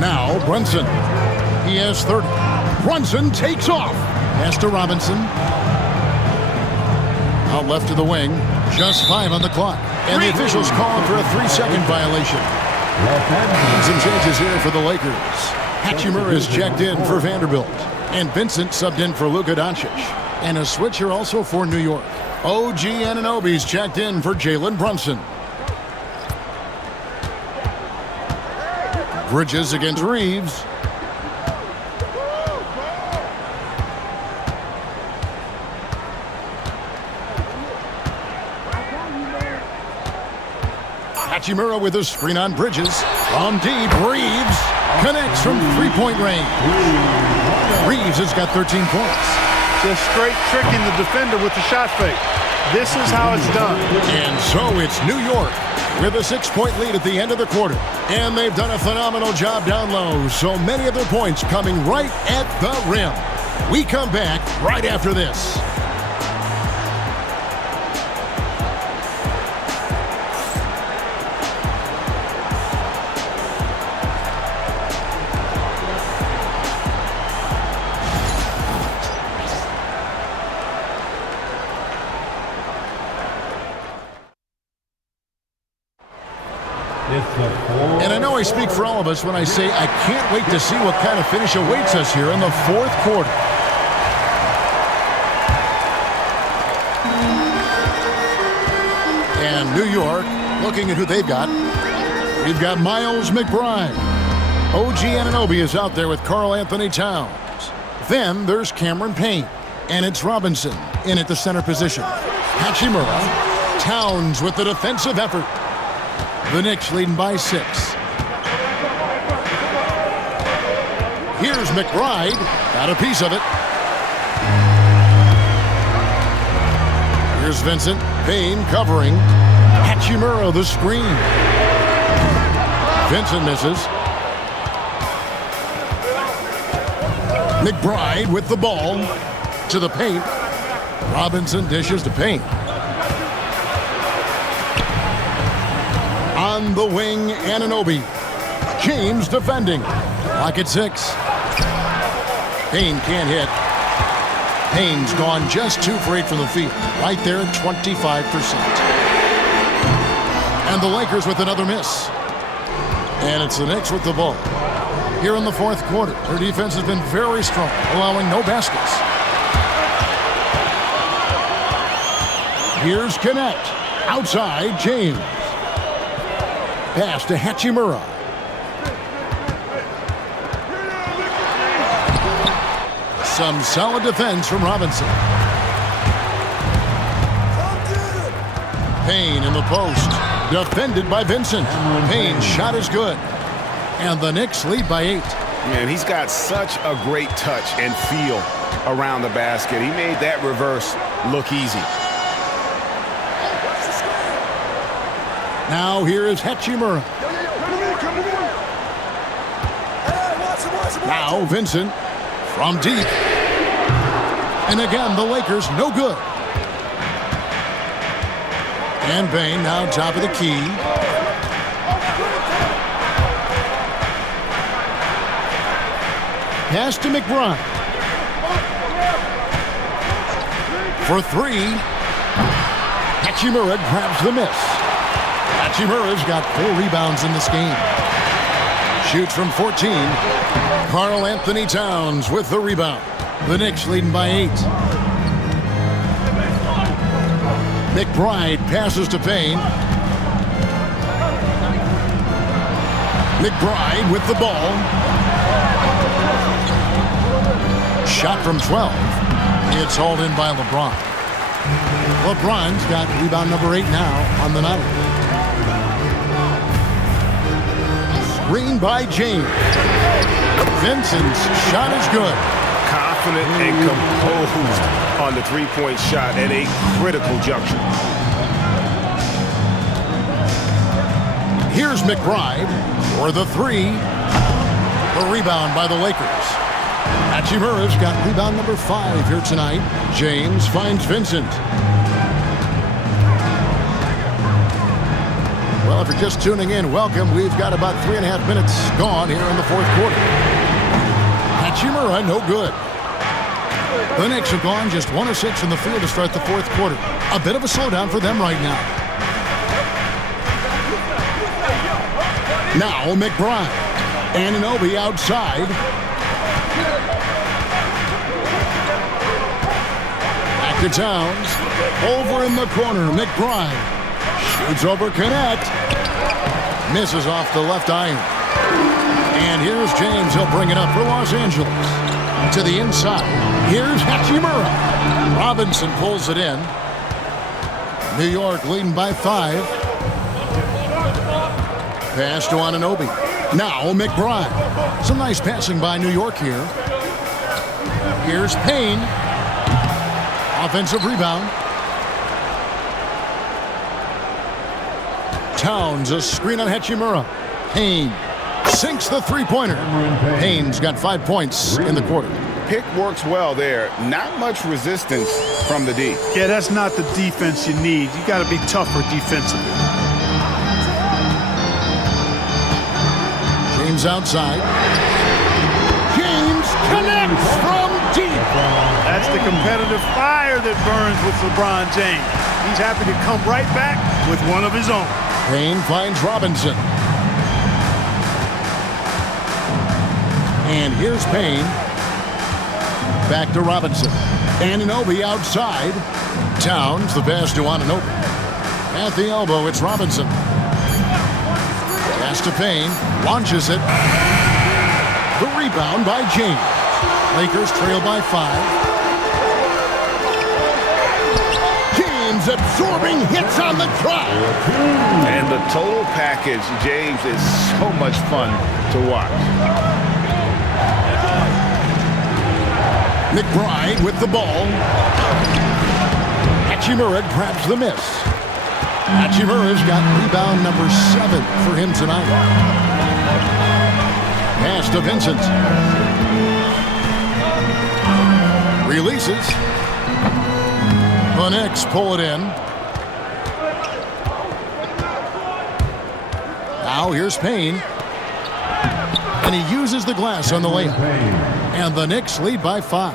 Now Brunson. He has 30. Brunson takes off. Pass to Robinson. Out left to the wing. Just 5 on the clock. And the officials calling for a 3-second violation. Some changes here for the Lakers. Hachimura is checked in for Vanderbilt. And Vincent subbed in for Luka Doncic. And a switcher also for New York. OG Anunoby's checked in for Jalen Brunson. Bridges against Reeves. Hachimura with a screen on Bridges. From deep, Reeves connects from three-point range. Reeves has got 13 points. Just straight tricking the defender with the shot fake. This is how it's done. And so it's New York with a 6-point lead at the end of the quarter. And they've done a phenomenal job down low. So many of their points coming right at the rim. We come back right after this. And I know I speak for all of us when I say I can't wait to see what kind of finish awaits us here in the fourth quarter. And New York, looking at who they've got. We've got Miles McBride. OG Anunoby is out there with Karl Anthony Towns. Then there's Cameron Payne. And it's Robinson in at the center position. Hachimura. Towns with the defensive effort. The Knicks leading by 6. Here's McBride. Got a piece of it. Here's Vincent. Payne covering. Hachimura the screen. Vincent misses. McBride with the ball. To the paint. Robinson dishes to Payne. On the wing, Anunoby. James defending. Clock at 6. Payne can't hit. Payne's gone just 2 for 8 from the field. Right there at 25%. And the Lakers with another miss. And it's the Knicks with the ball. Here in the fourth quarter, their defense has been very strong, allowing no baskets. Here's Kenn. Outside, James. Pass to Hachimura. Some solid defense from Robinson. Payne in the post. Defended by Vincent. Payne's shot is good. And the Knicks lead by 8. Man, he's got such a great touch and feel around the basket. He made that reverse look easy. Now here is Hachimura. Now Vincent from deep. And again, the Lakers no good. And Payne now top of the key. Pass to McBride. For 3. Hachimura grabs the miss. Hachimura's got 4 rebounds in this game. Shoots from 14. Karl Anthony Towns with the rebound. The Knicks leading by 8. McBride passes to Payne. McBride with the ball. Shot from 12. It's hauled in by LeBron. LeBron's got rebound number 8 now on the night. Screen by James. Vincent's shot is good. Confident and composed on the three-point shot at a critical juncture. Here's McBride for the 3. The rebound by the Lakers. Hachimura's got rebound number 5 here tonight. James finds Vincent. Well, if you're just tuning in, welcome. We've got about 3.5 minutes gone here in the fourth quarter. Hachimura, no good. The Knicks have gone just 1 of 6 in the field to start the fourth quarter. A bit of a slowdown for them right now. Now McBride. Anunoby outside. Back to Towns. Over in the corner, McBride. Shoots over Kenn. Misses off the left iron. And here's James. He'll bring it up for Los Angeles. To the inside. Here's Hachimura. Robinson pulls it in. New York leading by 5. Pass to Anunoby. Now McBride. Some nice passing by New York here. Here's Payne. Offensive rebound. Towns, a screen on Hachimura. Payne sinks the three-pointer. Payne's got 5 points in the quarter. Pick works well there. Not much resistance from the D. Yeah, that's not the defense you need. You got to be tougher defensively. James outside. James connects from deep. That's the competitive fire that burns with LeBron James. He's happy to come right back with one of his own. Payne finds Robinson. And here's Payne. Back to Robinson. Anunoby outside. Towns, the pass to Anunoby. At the elbow, it's Robinson. Pass to Payne. Launches it. The rebound by James. Lakers trail by 5. James absorbing hits on the drive. And the total package, James, is so much fun to watch. McBride with the ball. Hachimura grabs the miss. Hachimura's got rebound number 7 for him tonight. Pass to Vincent. Releases. The Knicks pull it in. Now here's Payne. And he uses the glass on the layup. And the Knicks lead by 5.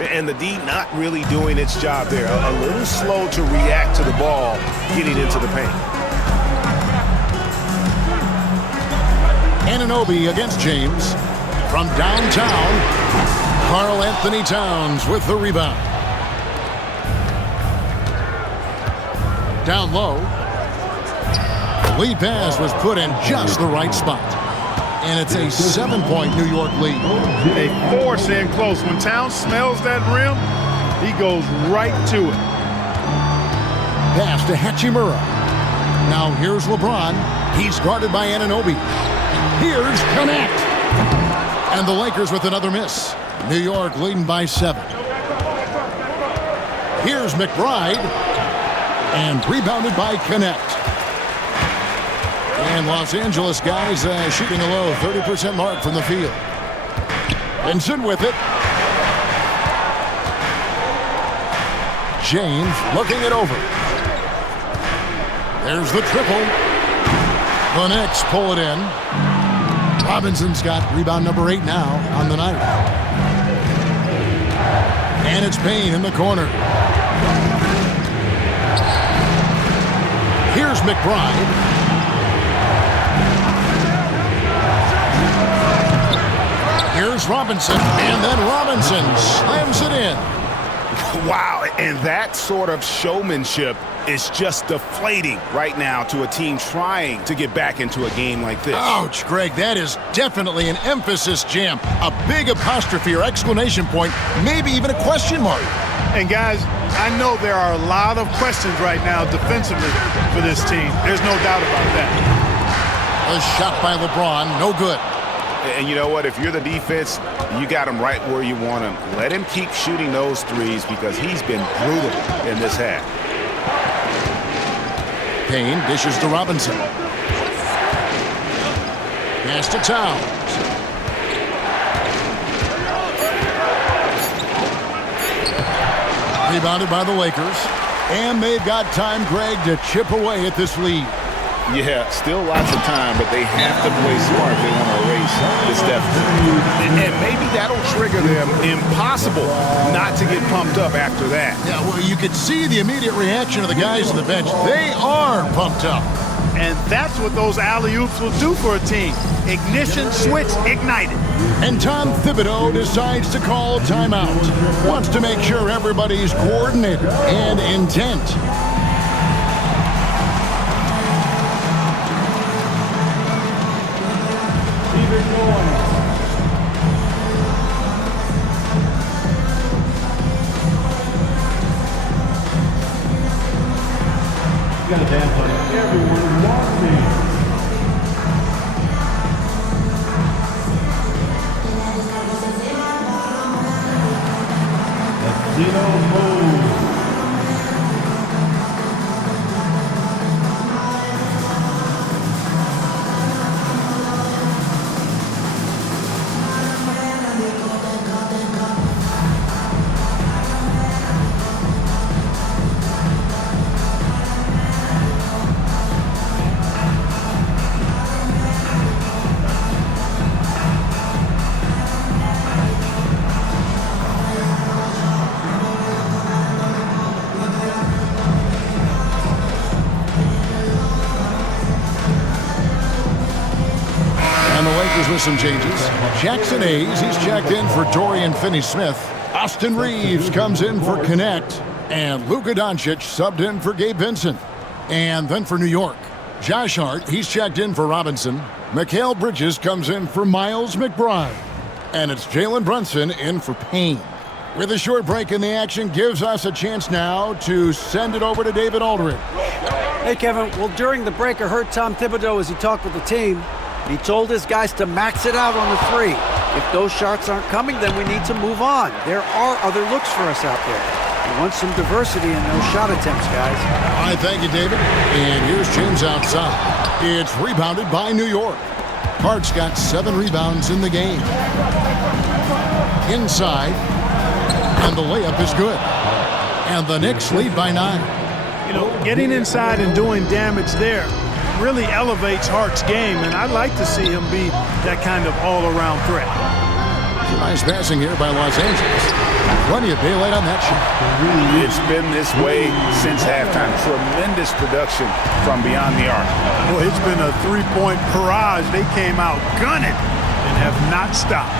And the D not really doing its job there. A little slow to react to the ball getting into the paint. Anunoby against James. From downtown, Karl Anthony Towns with the rebound. Down low. The lead pass was put in just the right spot. And it's a 7-point New York lead. They force in close. When Towns smells that rim, he goes right to it. Pass to Hachimura. Now here's LeBron. He's guarded by Anunoby. Here's Kenn. And the Lakers with another miss. New York leading by 7. Here's McBride. And rebounded by Kenn. And Los Angeles guys shooting a low 30% mark from the field. Vincent with it. James looking it over. There's the triple. The Knicks pull it in. Robinson's got rebound number 8 now on the night. And it's Payne in the corner. Here's McBride. Here's Robinson, and then Robinson slams it in. Wow, and that sort of showmanship is just deflating right now to a team trying to get back into a game like this. Ouch, Greg, that is definitely an emphasis jam. A big apostrophe or exclamation point, maybe even a question mark. And guys, I know there are a lot of questions right now defensively for this team. There's no doubt about that. A shot by LeBron, no good. And you know what? If you're the defense, you got him right where you want him. Let him keep shooting those threes because he's been brutal in this half. Payne dishes to Robinson. Pass to Towns. Rebounded by the Lakers. And they've got time, Greg, to chip away at this lead. Yeah, still lots of time, but they have to play smart if they want to erase this deficit. And maybe that'll trigger them. Impossible not to get pumped up after that. Yeah, well, you could see the immediate reaction of the guys on the bench. They are pumped up. And that's what those alley-oops will do for a team. Ignition switch ignited. And Tom Thibodeau decides to call timeout. Wants to make sure everybody's coordinated and intent. You gotta dance like everyone watching. Latino move. With some changes. Jackson Hayes, he's checked in for Dorian Finney-Smith. Austin Reeves comes in for Connect. And Luka Doncic subbed in for Gabe Vincent. And then for New York, Josh Hart, he's checked in for Robinson. Mikal Bridges comes in for Miles McBride. And it's Jalen Brunson in for Payne. With a short break in the action, gives us a chance now to send it over to David Aldridge. Hey, Kevin. Well, during the break, I heard Tom Thibodeau as he talked with the team. He told his guys to max it out on the three. If those shots aren't coming, then we need to move on. There are other looks for us out there. We want some diversity in those shot attempts, guys. All right, thank you, David. And here's James outside. It's rebounded by New York. Hart's got 7 rebounds in the game. Inside, and the layup is good. And the Knicks lead by 9. You know, getting inside and doing damage there really elevates Hart's game, and I'd like to see him be that kind of all-around threat. Nice passing here by Los Angeles. Plenty of daylight on that shot. It's been this way since halftime. Tremendous production from beyond the arc. Boy, it's been a three-point barrage. They came out gunning and have not stopped.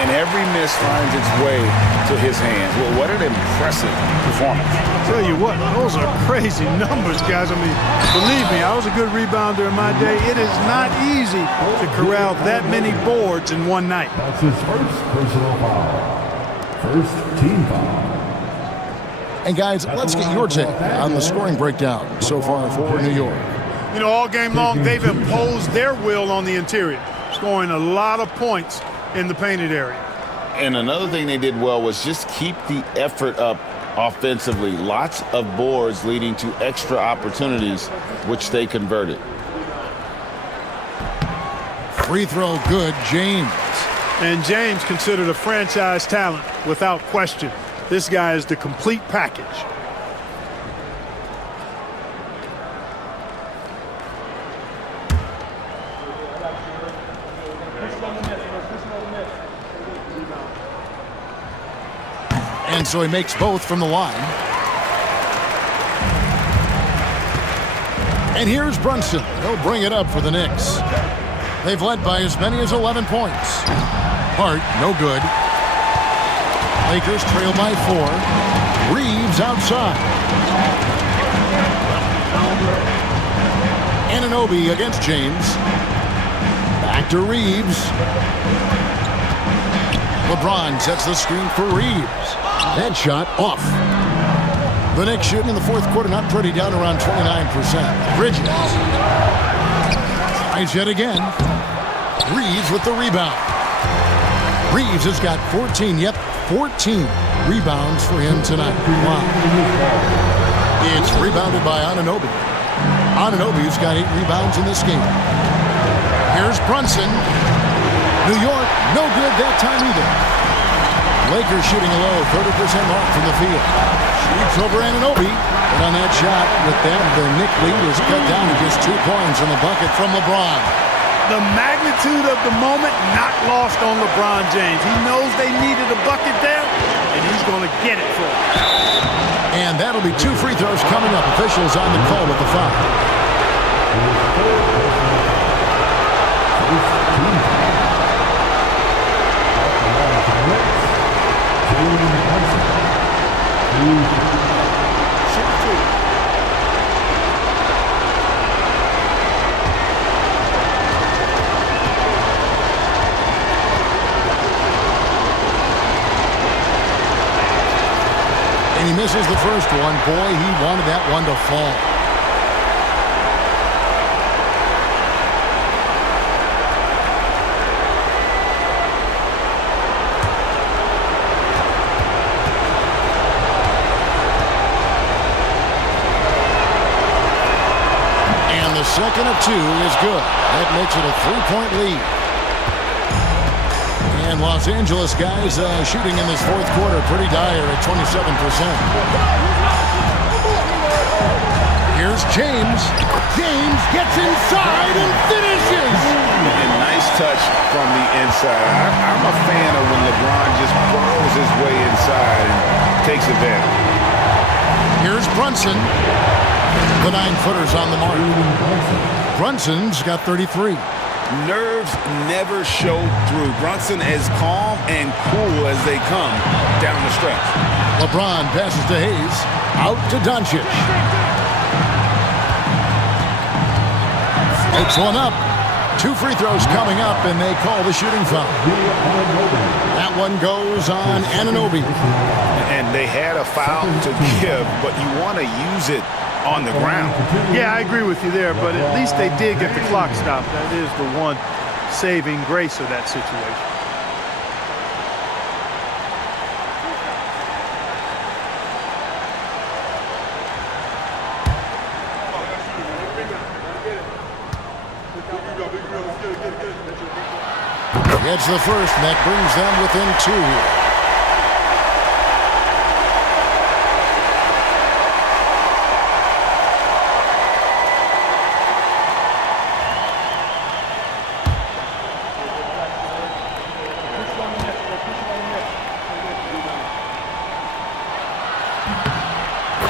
And every miss finds its way to his hands. Well, what an impressive performance. Tell you what, those are crazy numbers, guys. I mean, believe me, I was a good rebounder in my day. It is not easy to corral that many boards in one night. That's his first personal foul. First team foul. And guys, let's get your take on the scoring breakdown so far for New York. You know, all game long, they've imposed their will on the interior, scoring a lot of points in the painted area. And another thing they did well was just keep the effort up offensively. Lots of boards leading to extra opportunities, which they converted. Free throw good, James. And James considered a franchise talent without question. This guy is the complete package. And so he makes both from the line. And here's Brunson. He'll bring it up for the Knicks. They've led by as many as 11 points. Hart, no good. Lakers trail by 4. Reeves outside. Anunoby against James. Back to Reeves. LeBron sets the screen for Reeves. That shot off. The Knicks shooting in the fourth quarter, not pretty, down around 29%. Bridges. Tries yet again. Reeves with the rebound. Reeves has got 14 rebounds for him tonight. Wow. It's rebounded by Anunoby. Anunoby's got 8 rebounds in this game. Here's Brunson. New York, no good that time either. Lakers shooting a low 30% mark from the field. Shoots over Anunoby. But on that shot, with them, the Knicks lead is cut down to just 2 points on the bucket from LeBron. The magnitude of the moment not lost on LeBron James. He knows they needed a bucket there, and he's going to get it for them. And that'll be 2 free throws coming up. Officials on the call with the foul. And he misses the first one. Boy, he wanted that one to fall. And the second of 2 is good. That makes it a 3-point lead. And Los Angeles guys shooting in this fourth quarter pretty dire at 27%. Here's James. James gets inside and finishes. And nice touch from the inside. I'm a fan of when LeBron just burrows his way inside and takes advantage. Here's Brunson. The 9-footers on the mark. Brunson's got 33. Nerves never show through. Brunson as calm and cool as they come down the stretch. LeBron passes to Hayes. Out to Doncic. It's one up. 2 free throws coming up, and they call the shooting foul. That one goes on Anunoby. And they had a foul to give, but you want to use it on the ground. Yeah, I agree with you there, but at least they did get the clock stopped. That is the one saving grace of that situation. Gets the first, and that brings them within 2 here.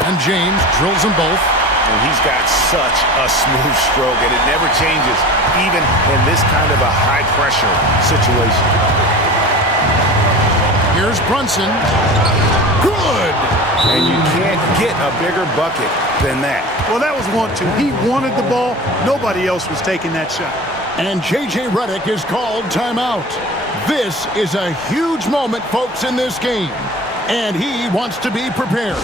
And James drills them both. And he's got such a smooth stroke, and it never changes, even in this kind of a high-pressure situation. Here's Brunson. Good! And you can't get a bigger bucket than that. Well, that was 1-2. He wanted the ball. Nobody else was taking that shot. And J.J. Redick is called timeout. This is a huge moment, folks, in this game. And he wants to be prepared.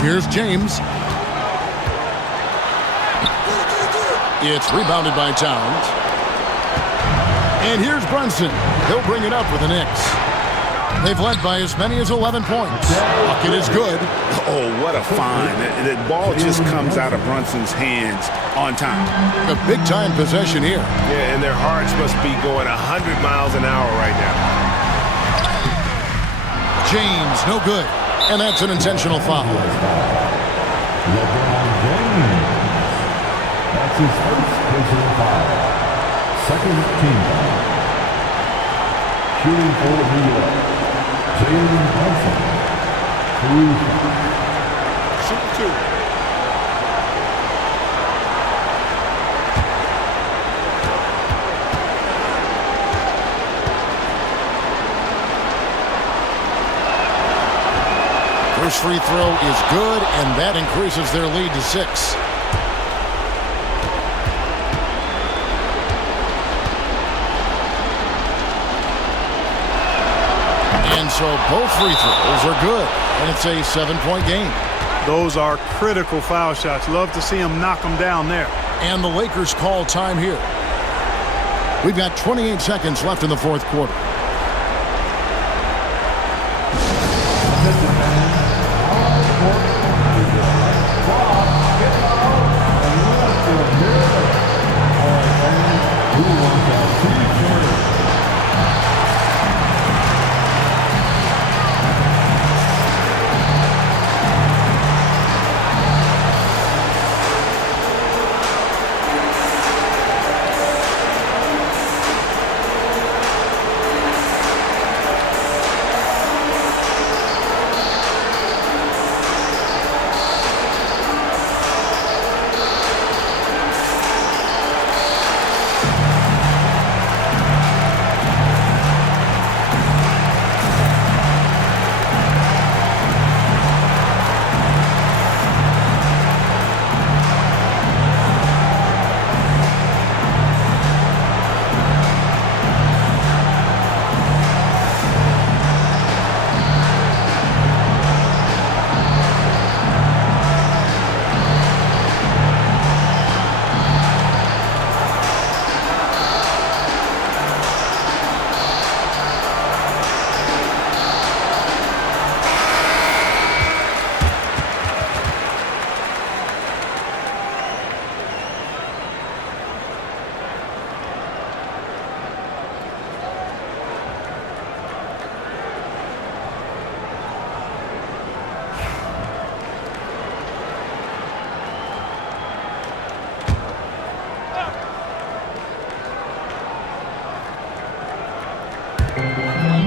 Here's James. It's rebounded by Towns. And here's Brunson. He'll bring it up with the Knicks. They've led by as many as 11 points. Bucket is good. Oh, what a find. The ball just comes out of Brunson's hands on time. A big-time possession here. Yeah, and their hearts must be going 100 miles an hour right now. James, no good. And that's an intentional foul. LeBron James. That's his first personal foul. Second team foul. Shooting for New York, Jalen Brunson. Shoot two. First free throw is good, and that increases their lead to 6. And so both free throws are good, and it's a 7-point game. Those are critical foul shots. Love to see him knock them down there. And the Lakers call time here. We've got 28 seconds left in the fourth quarter.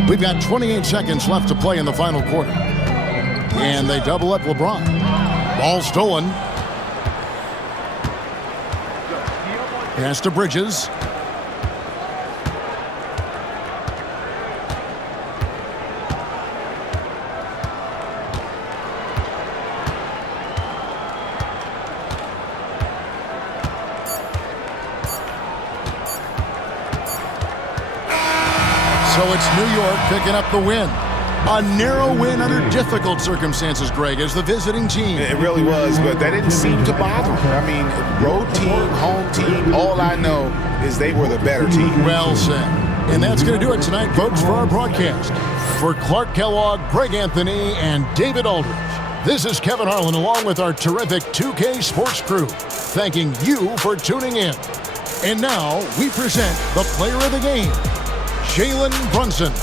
We've got 28 seconds left to play in the final quarter. And they double up LeBron. Ball stolen. Pass to Bridges. So it's New York picking up the win. A narrow win under difficult circumstances, Greg, as the visiting team. It really was, but that didn't seem to bother them. I mean, road team, home team, all I know is they were the better team. Well said. And that's going to do it tonight, folks, for our broadcast. For Clark Kellogg, Greg Anthony, and David Aldridge, this is Kevin Harlan along with our terrific 2K Sports crew, thanking you for tuning in. And now we present the player of the game, Jalen Brunson.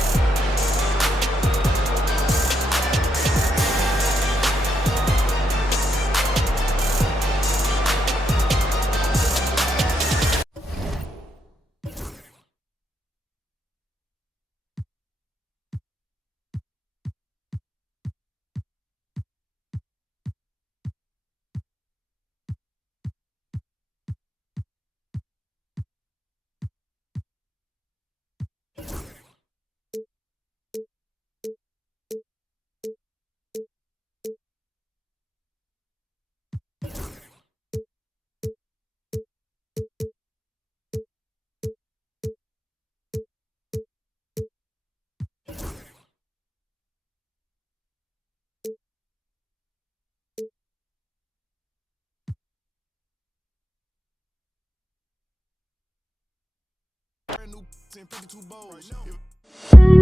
new and 52 bowls.